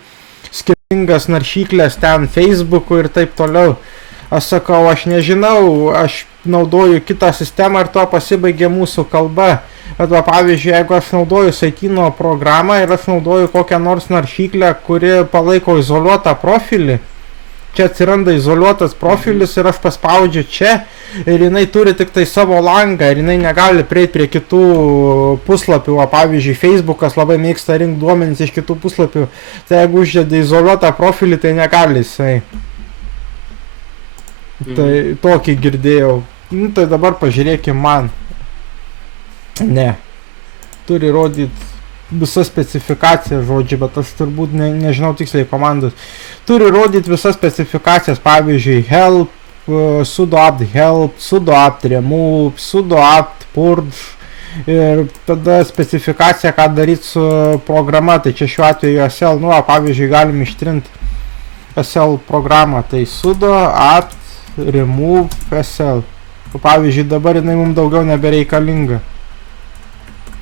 skirtingas naršyklės ten Facebook'ui ir taip toliau. Aš sakau, aš nežinau, aš naudoju kitą sistemą ir tuo pasibaigė mūsų kalba. Bet va, pavyzdžiui, jeigu aš naudoju Saitino programą ir aš naudoju kokią nors naršyklę, kuri palaiko izoliuotą profilį, čia atsiranda izoliuotas profilis ir aš paspaudžiu čia ir jinai turi tik tai savo langą ir jinai negali prieiti prie kitų puslapių. O pavyzdžiui, Facebookas labai mėgsta rinkti duomenis iš kitų puslapių, tai jeigu uždedi izoliuotą profilį, tai negali jisai. Tai tokį girdėjau. Tai dabar pažiūrėkim man. Ne. Turi rodyti visas specifikacijas, žodžiu, bet aš turbūt nežinau tiksliai komandos. Turi rodyti visas specifikacijas, pavyzdžiui, help, sudo apt help, sudo apt remove, sudo apt purge. Ir tada specifikacija, ką daryti su programa, tai čia šiuo atveju SL, nu, pavyzdžiui, galim ištrinti SL programą, tai sudo apt remove SL. Pavyzdžiui, dabar jinai mums daugiau nebereikalinga.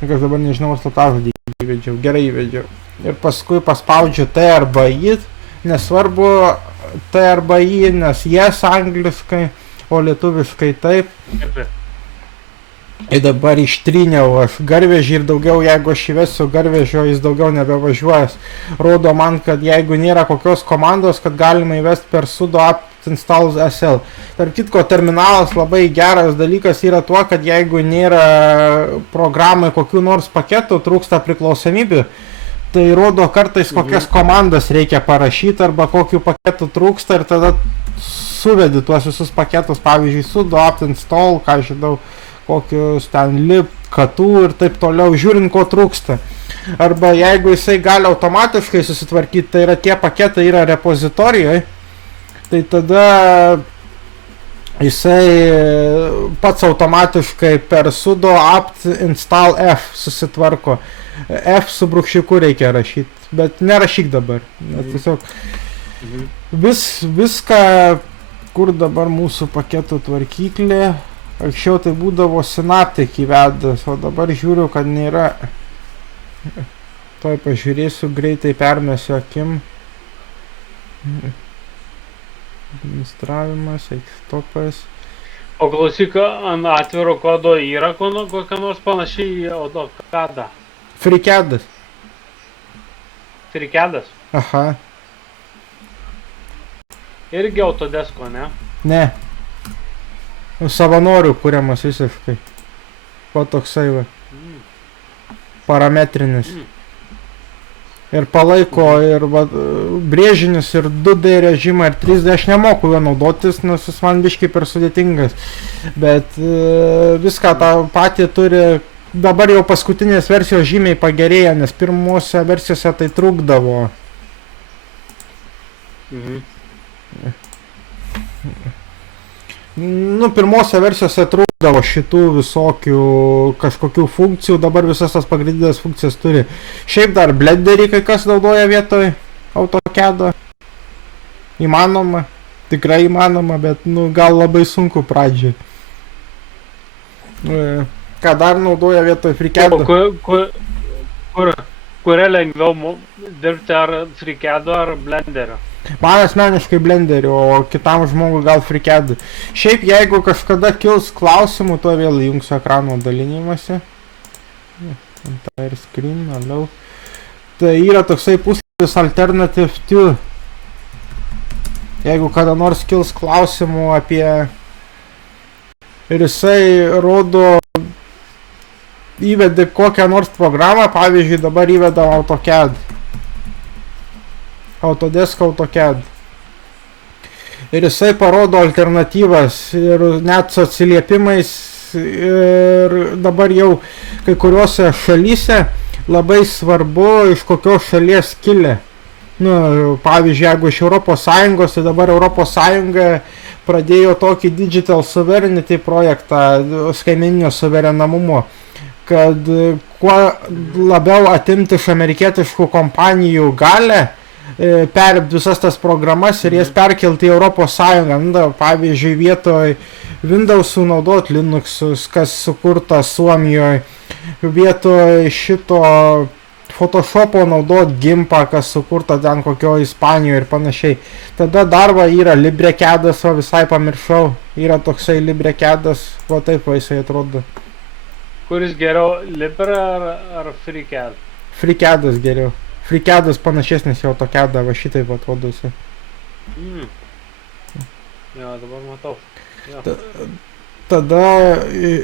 Aš dabar nežinau, slaptažodį įvedžiau, gerai įvedžiau. Ir paskui paspaudžiu T arba I, nesvarbu T arba I, nes yes angliškai, o lietuviškai taip. Ir dabar ištryniau aš garvežį ir daugiau, jeigu aš įvesiu garvežio, jis daugiau nebevažiuojas. Rodo man, kad jeigu nėra kokios komandos, kad galima įvesti per sudo apt install SL. Tarp kitko, terminalas labai geras dalykas yra tuo, kad jeigu nėra programai kokių nors paketų, trūksta priklausomybių, tai rodo kartais kokias komandas reikia parašyti arba kokių paketų trūksta ir tada suvedi tuos visus paketus, pavyzdžiui, sudo apt install, ką žinau, kokius ten lib, katų ir taip toliau, žiūrint, ko trūksta. Arba jeigu jisai gali automatiškai susitvarkyti, tai yra tie paketai yra repozitorijoje, tai tada jisai pats automatiškai per sudo apt install F susitvarko. F su brūkščiuku reikia rašyti, bet nerašyk dabar. Tiesiog viską, kur dabar mūsų paketų tvarkyklė. Anksčiau tai būdavo Synaptic įvedas, o dabar žiūriu, kad nėra. Tuoj pažiūrėsiu, greitai permesiu akim. Administravimas, ekstopas. O klausyk, ant atviro kodo yra kokia nors panašiai į AutoCAD-ą? FreeCAD-as. FreeCAD-as? Aha. Irgi Autodesko, ne? Ne. Savanorių kuriamas visiškai. O toksai va. Parametrinis. Ir palaiko ir va, brėžinius, ir 2D režimą, ir 3D. Aš nemoku jo naudotis, nes jis man biškai per sudėtingas. Bet viską tą patį turi. Dabar jau paskutinės versijos žymiai pagerėja, nes pirmose versijose tai trūkdavo. Nu, pirmose versijose trūkdavo šitų visokių kažkokių funkcijų, dabar visas tas pagrindinės funkcijas turi. Šiaip dar Blenderį kai kas naudoja vietoj AutoCAD-o. Įmanoma, tikrai įmanoma, bet nu, gal labai sunku pradžiai. Ką dar naudoja vietoj FreeCAD-o? Kuria lengviau dirbti, ar FreeCAD-o ar Blenderio? Man asmeniškai Blenderio, o kitam žmogui gal FreeCAD. Šiaip jeigu kažkada kils klausimų, to vėl įjungsiu ekrano dalinimąsi. Entire screen, allow. Tai yra toksai puslapis Alternative 2. Jeigu kada nors kils klausimų apie... Ir jisai rodo... Įvedi kokią nors programą, pavyzdžiui, dabar įvedam AutoCAD. Autodesk AutoCAD. Ir jisai parodo alternatyvas ir net su atsiliepimais ir dabar jau kai kuriuose šalyse labai svarbu iš kokios šalies kilę. Nu, pavyzdžiui, jeigu iš Europos Sąjungos, tai dabar Europos Sąjunga pradėjo tokį Digital Sovereignty projektą, skaitmeninio suverenamumo, kad kuo labiau atimti iš amerikietiškų kompanijų galę, perimti visas tas programas ir jas perkelti į Europos Sąjungą. Nu, pavyzdžiui, vietoj Windowsų naudot Linuxus, kas sukurta Suomijoje, vietoj šito Photoshopo naudot Gimpą, kas sukurta ten kokio Ispanijoje ir panašiai. Tada dar va yra LibreCAD-as, va visai pamiršau, yra toksai LibreCAD-as, va taip va jisai atrodo. Kuris geriau, Libre ar FreeCAD? FreeCAD-as geriau. FreeCAD-as panašesnis į AutoCAD-ą, va šitaip atrodo jisai. Jo, dabar matau. Tada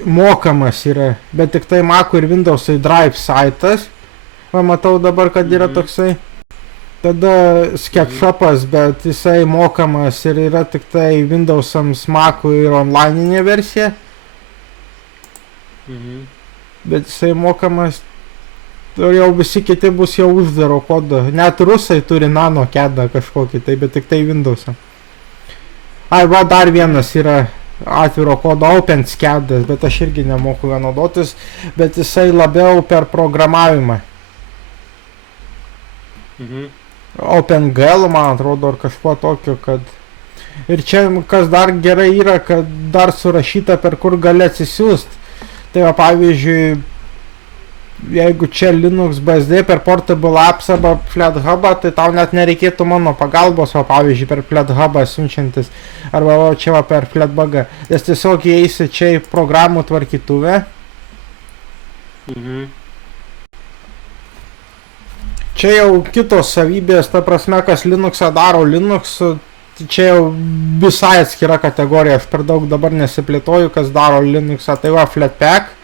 mokamas yra, bet tik tai Mac'ui ir Windows'ui Drive saitas. Va matau dabar, kad yra toksai. Tada SketchUp'as, bet jisai mokamas ir yra tik tai Windows'ams, Mac'ui ir online'inė versija. bet jisai mokamas ir jau visi kiti bus jau uždaro kodo. Net rusai turi nano kedą kažkokį, tai bet tik tai Windows'ą. Ai, va, dar vienas yra atviro kodo OpenSCAD'as, bet aš irgi nemoku jo naudotis, bet jisai labiau per programavimą. OpenGL, man atrodo, ar kažkuo tokio, kad... Ir čia, kas dar gerai yra, kad dar surašyta, per kur gali atsisiųst. Tai va, pavyzdžiui, jeigu čia Linux BSD per Portable Apps arba FlatHub'ą, tai tau net nereikėtų mano pagalbos, o pavyzdžiui, per FlatHub'ą siunčiantis, arba čia va per FlatBG. Nes tiesiog įeisi čia į programų tvarkytuvę. Čia jau kitos savybės, ta prasme, kas Linuxą daro Linux'u, čia jau visai atskira kategorija, aš per daug dabar nesiplėtoju, kas daro Linuxą, tai va Flatpak.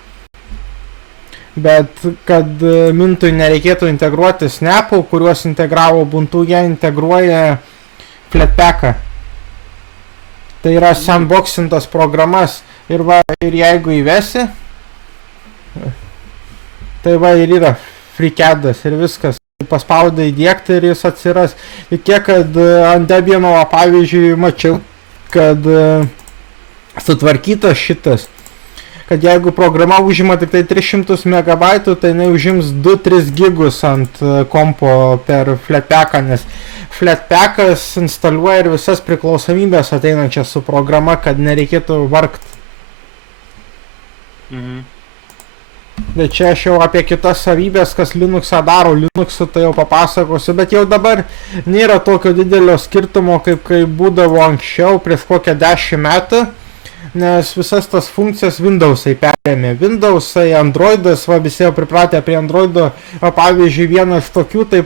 Bet kad Mintui nereikėtų integruoti Snap'ų, kuriuos integravo Ubuntu, jie integruoja Flatpaką. Tai yra sandboxintas programas ir va, ir jeigu įvesi, tai va ir yra FreeCAD'as ir viskas. Paspaudai įdiegti ir jis atsiras. Ir kiek, kad ant Debiano, pavyzdžiui, mačiau, kad sutvarkytas šitas, kad jeigu programa užima tik tai 300 MB, tai jinai užims 2-3 gigus ant kompo per Flatpaką, nes Flatpakas instaliuoja ir visas priklausomybės ateinančias su programa, kad nereikėtų vargt. Bet čia aš jau apie kitas savybės, kas Linuxą daro, Linux'u tai jau papasakosiu, bet jau dabar nėra tokio didelio skirtumo, kaip būdavo anksčiau, prieš kokią 10 metų, nes visas tas funkcijas Windows'ai perėmė. Windows'ai, Android'as, va visi jau pripratę prie Android'o, o pavyzdžiui vienas tokių, tai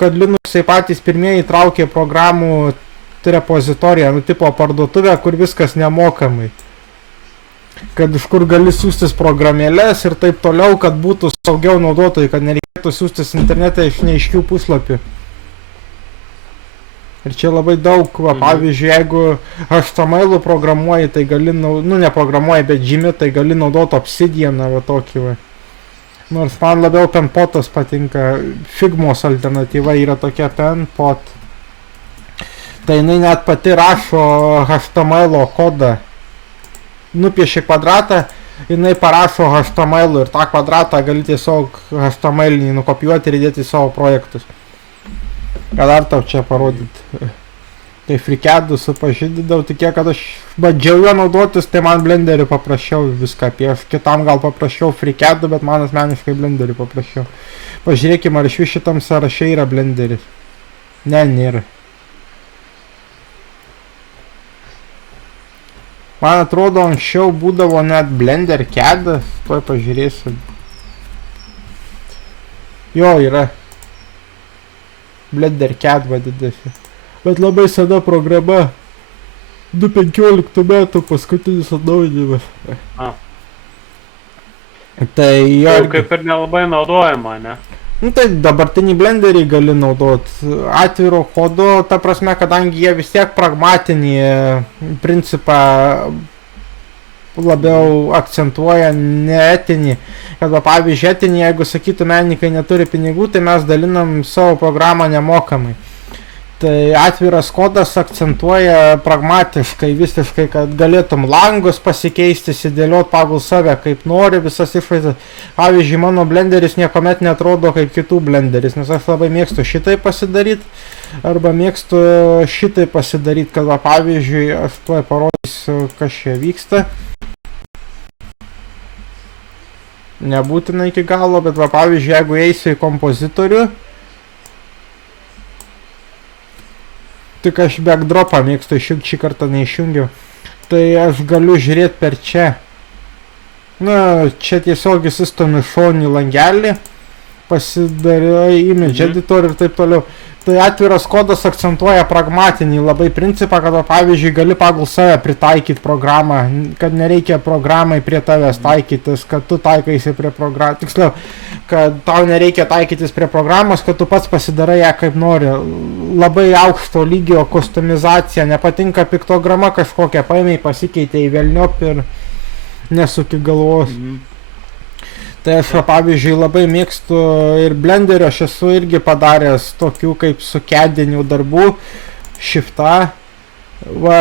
kad Linux'ai patys pirmieji traukė programų repozitoriją, nu tipo parduotuvę, kur viskas nemokamai. Kad iš kur gali siūstis programėlės ir taip toliau, kad būtų saugiau naudotojai, kad nereikėtų siūstis internete iš neaiškių puslapių. Ir čia labai daug, va, pavyzdžiui, jeigu HTML programuoji, tai gali, nu neprogramuoji, bet žymi, tai gali naudoti Obsidianą, va tokį, va. Nors man labiau Penpotas patinka, Figmos alternatyva yra tokia Penpot. Tai jinai net pati rašo HTML kodą. Nupiešė kvadratą, jinai parašo HTML ir tą kvadratą gali tiesiog HTML-inį nukopijuoti ir įdėti į savo projektus. Ką dar tau čia parodyti? Tai FreeCAD'u supažindinau, tik kiek, kad aš bandžiau jo naudotis, tai man Blenderį paprašiau viską piešti. Kitam gal paprašiau FreeCAD'u, bet man asmeniškai Blenderį paprašiau. Pažiūrėkime, ar iš vis šitam sąraše yra Blenderis. Ne, nėra. Man atrodo, anksčiau būdavo net Blender CAD'as, tuoj pažiūrėsiu. Jo, yra. Blender CAD vadinasi. Bet labai sena programa. 2015 metų paskutinis atnaujinimas. Tai jo... Jau kaip ir nelabai naudojama, ne? Nu tai dabartinį Blenderį gali naudot atviro kodo, ta prasme, kadangi jie vis tiek pragmatinį principą labiau akcentuoja, ne etinį. Kad pavyzdžiui, etinį, jeigu sakytų menininkai neturi pinigų, tai mes dalinam savo programą nemokamai. Tai atviras kodas akcentuoja pragmatiškai, visiškai, kad galėtum langus pasikeisti, įsidėliot pagal save, kaip nori, visas išvaizdas. Pavyzdžiui, mano Blenderis niekuomet neatrodo kaip kitų Blenderis, nes aš labai mėgstu šitai pasidaryti, arba mėgstu šitai pasidaryti, kad va, pavyzdžiui, aš tuoj parodysiu, kas čia vyksta. Nebūtina iki galo, bet va, pavyzdžiui, jeigu eisiu į kompozitorių, tik aš backdropą mėgstu išjungti, šį kartą neišjungiau, tai aš galiu žiūrėti per čia. Na, čia tiesiog įsistomi šonį langelį, pasidarai image editor ir taip toliau. Tai atviras kodas akcentuoja pragmatinį labai principą, kad pavyzdžiui gali pagal save pritaikyti programą, kad nereikia programai prie tavęs taikytis, kad tu taikaisi prie programos, tiksliau, kad tau nereikia taikytis prie programos, kad tu pats pasidarai ją kaip nori. Labai aukšto lygio kustomizacija, nepatinka piktograma kažkokia, paėmei, pasikeitė į velniop ir nesuki galvos. Tai aš, pavyzdžiui, labai mėgstu ir Blenderio, aš esu irgi padaręs tokių kaip su kedinių darbų, shiftą, va,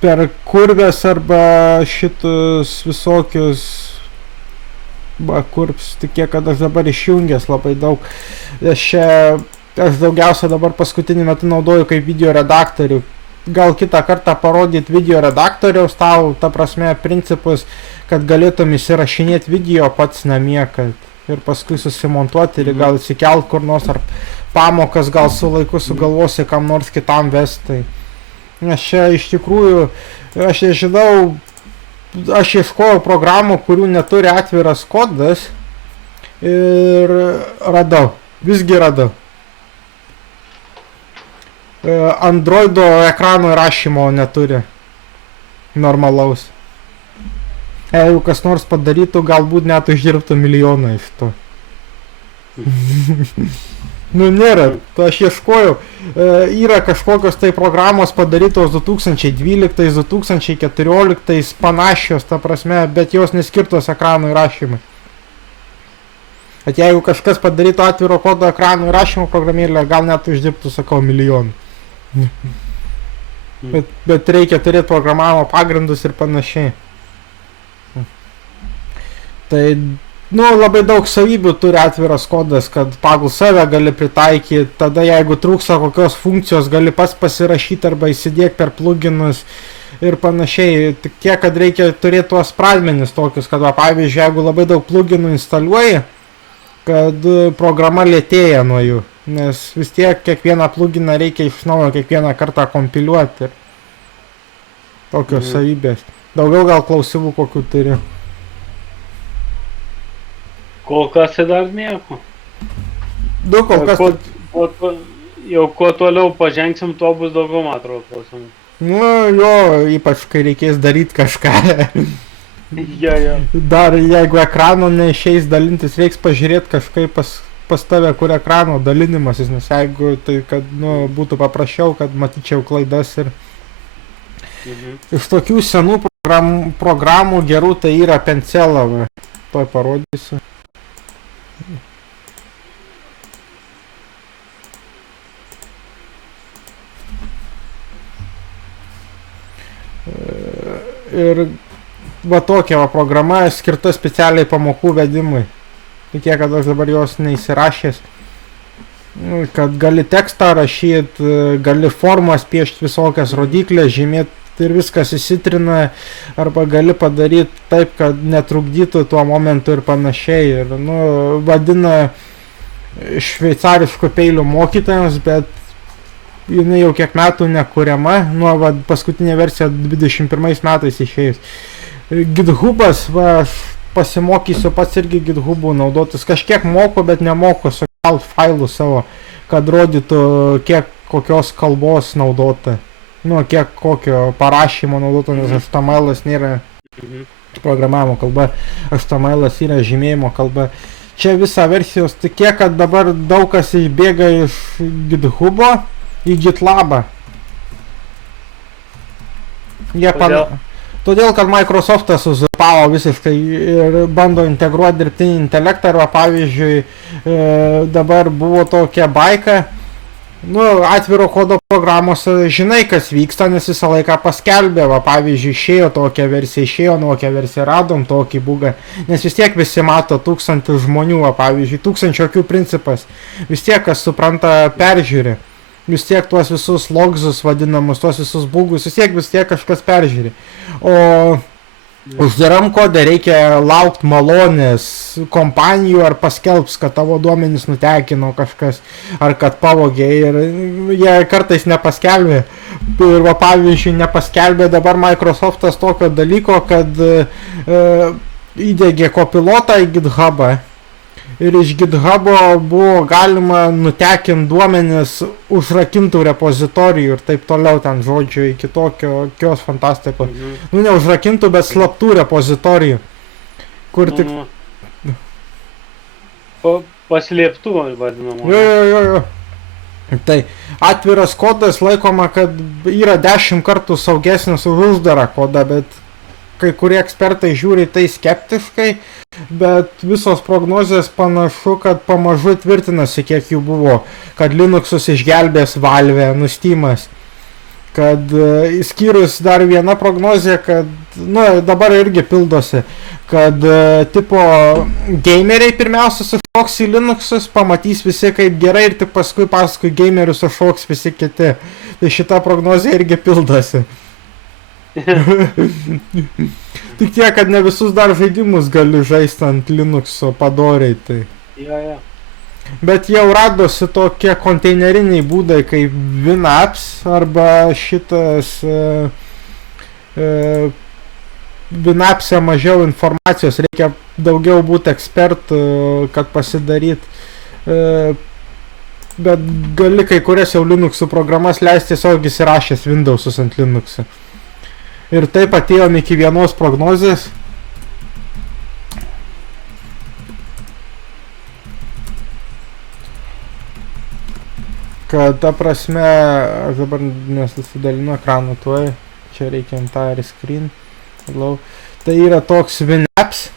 per kurves arba šitus visokius, va, kurps, tik kiek, kad aš dabar išjungęs labai daug. Aš daugiausia dabar paskutinį metu naudoju kaip video redaktorių. Gal kitą kartą parodyti video redaktoriaus tau, ta prasme, principus, kad galėtum įsirašinėti video pats namie, kad ir paskui susimontuoti ir gal įsikelt kur nors, ar pamokas gal su laiku sugalvosi kam nors kitam vestai. Nes čia iš tikrųjų, aš nežinau, aš ieškojau programų, kurių neturi atviras kodas ir radau, visgi radau. Androido ekrano įrašymo neturi normalaus. Jeigu kas nors padarytų, galbūt net uždirbtų milijoną iš to. Nu nėra, to aš ieškojau. Yra kažkokios tai programos padarytos 2012, 2014, panašios, ta prasme, bet jos neskirtos ekrano įrašymui. Bet jeigu kažkas padarytų atviro kodo ekrano įrašymo programėlę, gal net uždirbtų, sakau, milijoną. Bet reikia turėti programavimo pagrindus ir panašiai. Tai, nu, labai daug savybių turi atviras kodas, kad pagal save gali pritaikyti, tada jeigu trūksta kokios funkcijos, gali pats pasirašyti arba įsidėti per pluginus ir panašiai. Tik tiek, kad reikia turėti tuos pradmenis tokius, kad, va, pavyzdžiui, jeigu labai daug pluginų instaliuoji, kad programa lėtėja nuo jų, nes vis tiek kiekvieną pluginą reikia iš naujo kiekvieną kartą kompiliuoti ir tokios savybės. Daugiau gal klausimų kokių turi. Kol kas tai dar nieko. Du, kol kas... Jau kuo toliau pažengsim, tuo bus daugiau, man atrodo, klausimų. Nu, jo, ypač kai reikės daryti kažką. Ja. Dar jeigu ekrano neišeis dalintis, reiks pažiūrėti kažkaip pas tave, kur ekrano dalinimasis, nes jeigu tai, kad, nu, būtų paprasčiau, kad matyčiau klaidas ir... Iš tokių senų programų gerų tai yra Pencela, va. Tuoj parodysiu. Ir va tokia va programa skirta specialiai pamokų vedimui. Tik tiek, kad aš dabar jos neįsirašęs. Kad gali tekstą rašyti, gali formas piešti visokias rodiklės, žymėti ir viskas įsitrina, arba gali padaryti taip, kad netrukdytų tuo momentu ir panašiai. Ir, nu, vadina šveicariškų peilių mokytojams, bet jinai jau kiek metų nekuriama, nuo paskutinė versija 21 metais išėjus. GitHubas, va, aš pasimokysiu pats irgi GitHubų naudotis. Kažkiek moku, bet nemoku sukelt failų savo, kad rodytų, kiek kokios kalbos naudota. Nu, kiek kokio parašymo naudota, nes HTML-as nėra programavimo kalba, HTML-as yra žymėjimo kalba. Čia visa versijos, tik kiek, kad dabar daug kas išbėga iš GitHubo į GitLabą. Todėl, kad Microsoftas uzurpavo visiškai ir bando integruoti dirbtinį intelektą, arba pavyzdžiui, dabar buvo tokia baika, nu, atviro kodo programose žinai, kas vyksta, nes visą laiką paskelbė, va, pavyzdžiui, išėjo tokia versija, radom tokį bugą, nes vis tiek visi mato 1000 žmonių, va, pavyzdžiui, 1000 akių principas, vis tiek, kas supranta, peržiūri. Vis tiek tuos visus logsus vadinamus, tuos visus bugus, vis tiek kažkas peržiūri. O uždaram kode reikia laukti malonės kompanijų, ar paskelbs, kad tavo duomenys nutekino kažkas, ar kad pavogė, ir jie kartais nepaskelbė. Ir va, pavyzdžiui, nepaskelbė dabar Microsoftas tokio dalyko, kad įdegė kopilotą į GitHubą. Ir iš GitHubo buvo galima nutekinti duomenis užrakintų repozitorijų ir taip toliau ten, žodžiu, iki tokios fantastikos. Nu, ne užrakintų, bet slaptų repozitorijų. Kur tik... Paslėptų, vadinama. Jo. Tai atviras kodas laikoma, kad yra 10 kartų saugesnis už uždarą kodą, bet kai kurie ekspertai žiūri tai skeptiškai, bet visos prognozės panašu, kad pamažu tvirtinasi, kiek jų buvo, kad Linuxus išgelbės Valve, Steamas. Kad išskyrus dar viena prognozė, kad, dabar irgi pildosi, kad tipo gameriai pirmiausia sušoks į Linuxus, pamatys visi kaip gerai ir tik paskui gamerius sušoks visi kiti. Tai šita prognozė irgi pildosi. Tik tiek, kad ne visus dar žaidimus gali žaisti ant Linuxo padoriai. Tai. Jo. Bet jau radosi tokie konteineriniai būdai kaip WinApps arba šitas WinApps'e mažiau informacijos, reikia daugiau būti ekspertų, kad pasidaryt. Bet gali kai kurias jau Linuxų programas leisti tiesiog įsirašęs Windows'us ant Linux'o. Ir taip atėjom iki vienos prognozės. Kad ta prasme, aš dabar nesusidalinu ekraną tuoj, čia reikia entire screen, tai yra toks WinApps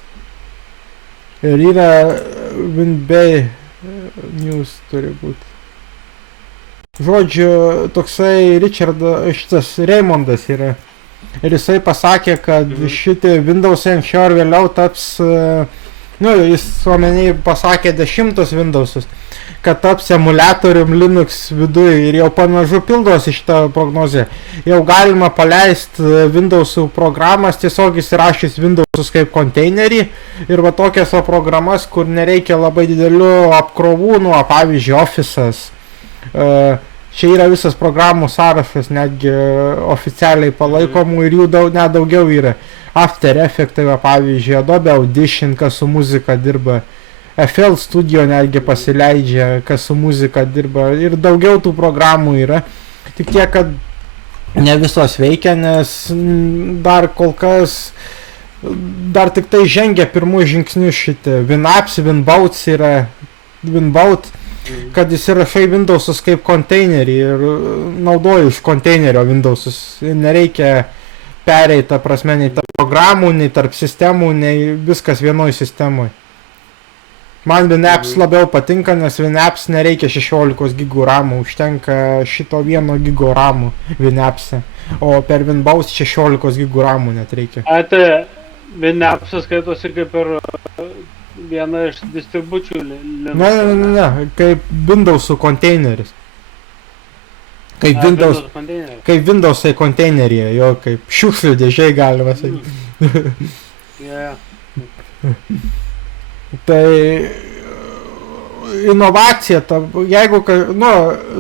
ir yra WinBay News turi būti. Žodžiu, toksai šitas Raimondas yra ir jisai pasakė, kad šitie Windows'ai anksčiau ar vėliau taps, jis omeny pasakė 10 Windows'us, kad taps emuliatorium Linux viduje ir jau panašu pildosi šitą prognozę. Jau galima paleisti Windows'ų programas, tiesiog įsirašys Windows'us kaip konteinerį ir va tokias programas, kur nereikia labai didelių apkrovų, pavyzdžiui, Office'as. Čia yra visas programų sąrašas, netgi oficialiai palaikomų ir jų net daugiau yra. After Effects, pavyzdžiui, Adobe Audition, kas su muzika dirba. FL Studio netgi pasileidžia, kas su muzika dirba ir daugiau tų programų yra. Tik tiek, kad ne visos veikia, nes dar kol kas, dar tik tai žengia pirmus žingsnius šitie. WinApps, WinBout yra, kad įsirašai Windows'us kaip konteinerį ir naudoji iš konteinerio Windows'us. Nereikia pereiti, ta prasme, nei tarp programų, nei tarp sistemų, nei viskas vienoj sistemoj. Man WinApps labiau patinka, nes WinApps nereikia 16 gigų ramų, užtenka šito 1 gigo ramų WinApps'e, o per WinBout 16 gigų ramų net reikia. Tai WinApps skaitosi kaip ir viena iš distribučių Linux? Ne, kaip Windows'ų konteineris. Kaip Windows'ai konteineryje, jo, kaip šiukšlių dėžiai galima sakyti. Tai inovacija, jeigu,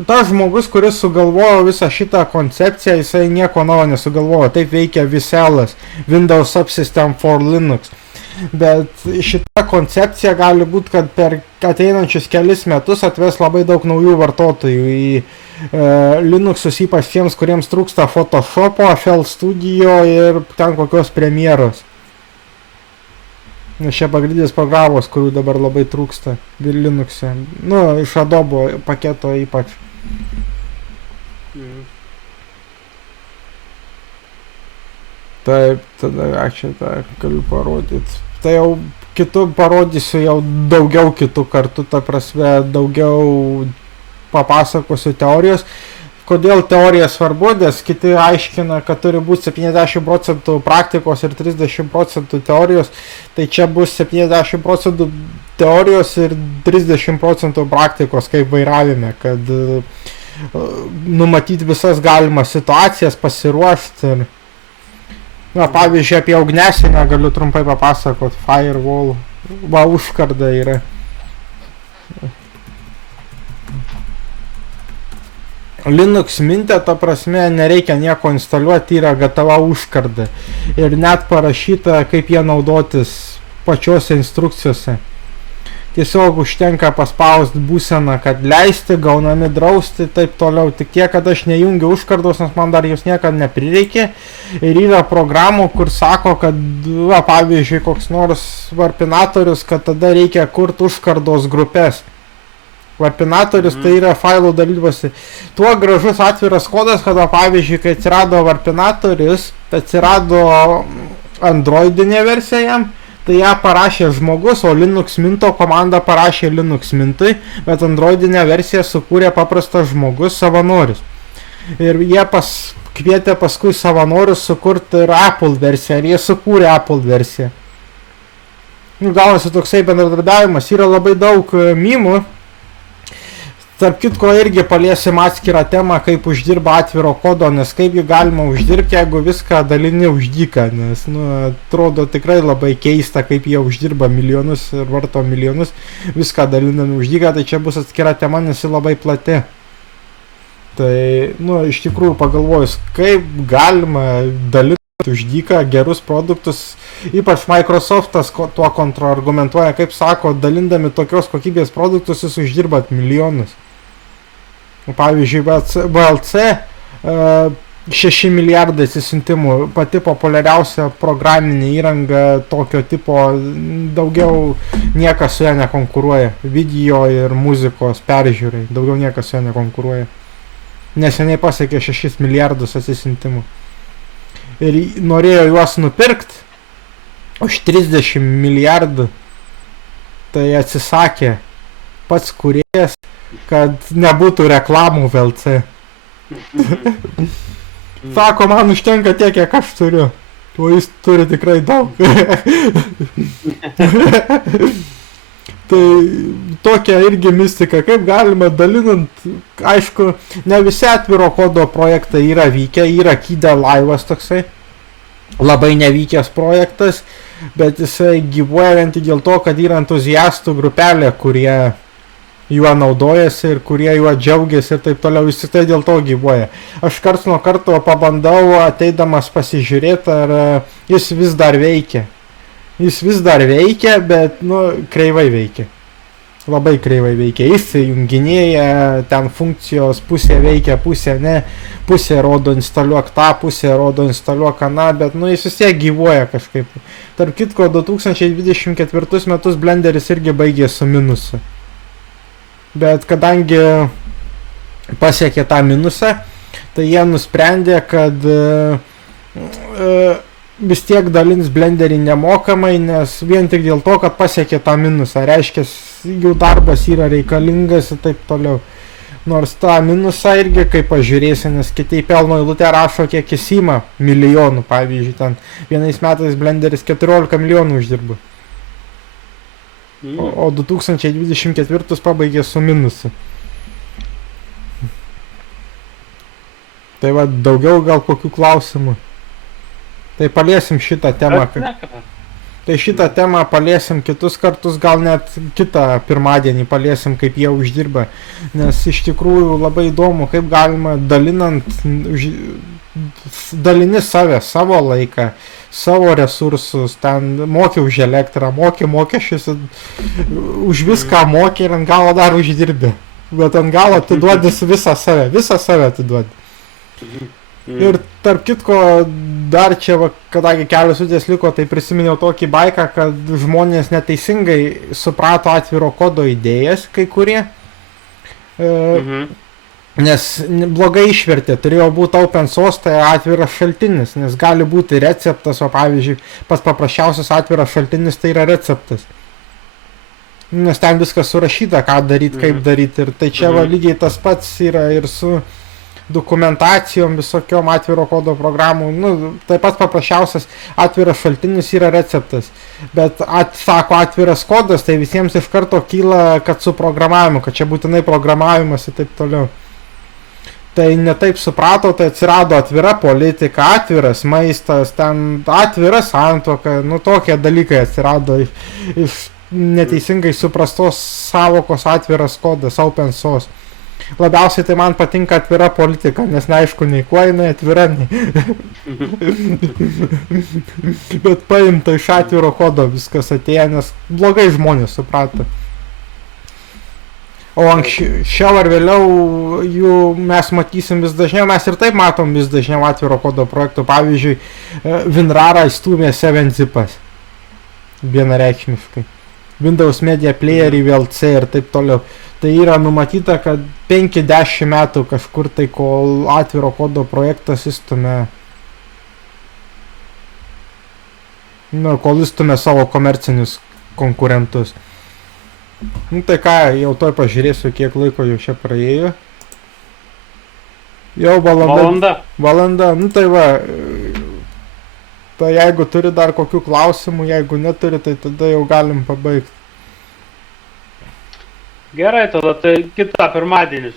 tas žmogus, kuris sugalvojo visą šitą koncepciją, jisai nieko naujo nesugalvojo, taip veikia Viselas, Windows Subsystem for Linux. Bet šita koncepcija gali būti, kad per ateinančius kelis metus atves labai daug naujų vartotojų į Linuxus, ypač tiems, kuriems trūksta Photoshopo, FL Studio ir ten kokios premjeros. Nes čia pagrindinės programos, kurių dabar labai trūksta Linux'e. Iš Adobe paketo ypač. Taip, tada aš čia galiu parodyti. Tai jau kitų parodysiu jau daugiau kitų kartų, ta prasme, daugiau papasakosiu teorijos. Kodėl teorija svarbu, nes kiti aiškina, kad turi būti 70% praktikos ir 30% teorijos, tai čia bus 70% teorijos ir 30% praktikos kaip vairavime, kad numatyti visas galimas situacijas, pasiruošti. Pavyzdžiui, apie ugnesinę galiu trumpai papasakot, firewall, užkarda yra. Linux Mint, ta prasme, nereikia nieko instaliuoti, yra gatava užkarda. Ir net parašyta, kaip jie naudotis pačiose instrukcijose. Tiesiog užtenka paspausti būseną, kad leisti, gaunami drausti, taip toliau. Tik tiek, kad aš nejungiu užkardos, nes man dar jos niekada neprireikė. Ir yra programų, kur sako, kad, pavyzdžiui, koks nors varpinatorius, kad tada reikia kurti užkardos grupės. Varpinatorius tai yra failų dalyvasi. Tuo gražus atviras kodas, kada pavyzdžiui, kai atsirado varpinatorius, atsirado Androidinė versija jam, tai ją parašė žmogus, o Linux Minto komanda parašė Linux Mintui, bet Androidinę versiją sukūrė paprastas žmogus, savanoris. Ir jie kvietė paskui savanorius sukurti ir Apple versiją, ir jie sukūrė Apple versiją. Gaunasi toksai bendradarbiavimas, yra labai daug mymų. Tarp kitko irgi paliesim atskirą temą, kaip uždirba atviro kodo, nes kaipgi galima uždirbti, jeigu viską dalini už dyką, nes, atrodo tikrai labai keista, kaip jie uždirba milijonus ir varto milijonus, viską dalinami už dyką, tai čia bus atskira tema, nes ji labai plati. Tai, iš tikrųjų pagalvojus, kaip galima dalinti už dyką gerus produktus, ypač Microsoftas tuo kontraargumentuoja, kaip sako, dalindami tokios kokybės produktus jūs uždirbat milijonus. Pavyzdžiui, VLC 6 milijardai atsisiuntimų, pati populiariausia programinė įranga tokio tipo, daugiau niekas su ją nekonkuruoja, video ir muzikos peržiūrai, daugiau niekas su ją nekonkuruoja. Neseniai pasiekė 6 milijardus atsisiuntimų. Ir norėjo juos nupirkti už 30 milijardų, tai atsisakė pats kūrėjas, kad nebūtų reklamų VLC. Sako, man užtenka tiek, kiek aš turiu, o jis turi tikrai daug. Tai tokia irgi mistika, kaip galima dalinant, aišku, ne visi atviro kodo projektai yra vykę, yra Kide Laivas toksai, labai nevykęs projektas, bet jisai gyvuoja vien tik dėl to, kad yra entuziastų grupelė, kurie juo naudojasi ir kurie juo džiaugiasi ir taip toliau, jis tai dėl to gyvuoja. Aš karts nuo karto pabandau ateidamas pasižiūrėti, ar jis vis dar veikia. Jis vis dar veikia, bet, kreivai veikia. Labai kreivai veikia. Įsijunginėja, ten funkcijos pusė veikia, pusė ne. Pusė rodo instaliuok tą, pusė rodo instaliuok aną, bet, jis vis tiek gyvuoja kažkaip. Tarp kitko, 2024 metus Blenderis irgi baigė su minusu. Bet kadangi pasiekė tą minusą, tai jie nusprendė, kad vis tiek dalins Blenderį nemokamai, nes vien tik dėl to, kad pasiekė tą minusą. Reiškia, jų darbas yra reikalingas ir taip toliau. Nors tą minusą irgi, kaip pažiūrėsi, nes kiti į pelno eilutę rašo, kiek jis ima milijonų. Pavyzdžiui, ten vienais metais Blenderis 14 milijonų uždirbo. O 2024 pabaigė su minusu. Tai va, daugiau gal kokių klausimų. Tai paliesim šitą temą. Tai šitą temą paliesim kitus kartus, gal net kitą pirmadienį paliesim, kaip jie uždirba. Nes iš tikrųjų labai įdomu, kaip galima dalinant, dalini savo laiką, savo resursus, ten moki už elektrą, moki mokesčius, už viską moki ir ant galo dar uždirbi. Bet ant galo atiduodi visą save atiduodi. Ir tarp kitko, dar čia, kadangi kelios minutės liko, tai prisiminiau tokį baiką, kad žmonės neteisingai suprato atviro kodo idėjas, kai kurie. Nes blogai išvertė, turėjo būti open source, tai atviras šaltinis, nes gali būti receptas, o pavyzdžiui, pats paprasčiausias atviras šaltinis tai yra receptas. Nes ten viskas surašyta, ką daryti, kaip daryti, ir tai čia lygiai tas pats yra ir su dokumentacijom visokiom atviro kodo programų, taip pat paprasčiausias atviras šaltinis yra receptas, bet sako atviras kodas, tai visiems iš karto kyla, kad su programavimu, kad čia būtinai programavimas ir taip toliau. Tai netaip suprato, tai atsirado atvira politika, atviras maistas, ten atvira santuoka, tokie dalykai atsirado iš neteisingai suprastos savokos atviras kodas, open source. Labiausiai tai man patinka atvira politika, nes neaišku, nei kuo jinai atvira, nei. Bet paimta iš atviro kodo viskas atėjo, nes blogai žmonės suprato. O anksčiau ar vėliau jų mes matysim vis dažniau, mes ir taip matom vis dažniau atviro kodo projektų. Pavyzdžiui, WinRAR įstūmė 7-zipas. Vienareikšmiškai. Windows Media Playerį, VLC ir taip toliau. Tai yra numatyta, kad 50 metų kažkur tai, kol atviro kodo projektas įstumia Nu, kol įstumė savo komercinius konkurentus. Nu tai ką, jau toj pažiūrėsiu, kiek laiko jau čia praėjo. Jau valanda. Nu tai va. Tai jeigu turi dar kokių klausimų, jeigu neturi, tai tada jau galim pabaigti. Gerai, tada tai kitą pirmadienį.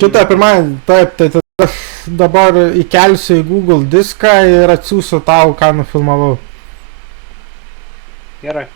Kitą pirmadienį, taip, tai tada aš dabar įkelsiu į Google diską ir atsiųsiu tau, ką nufilmavau. Gerai.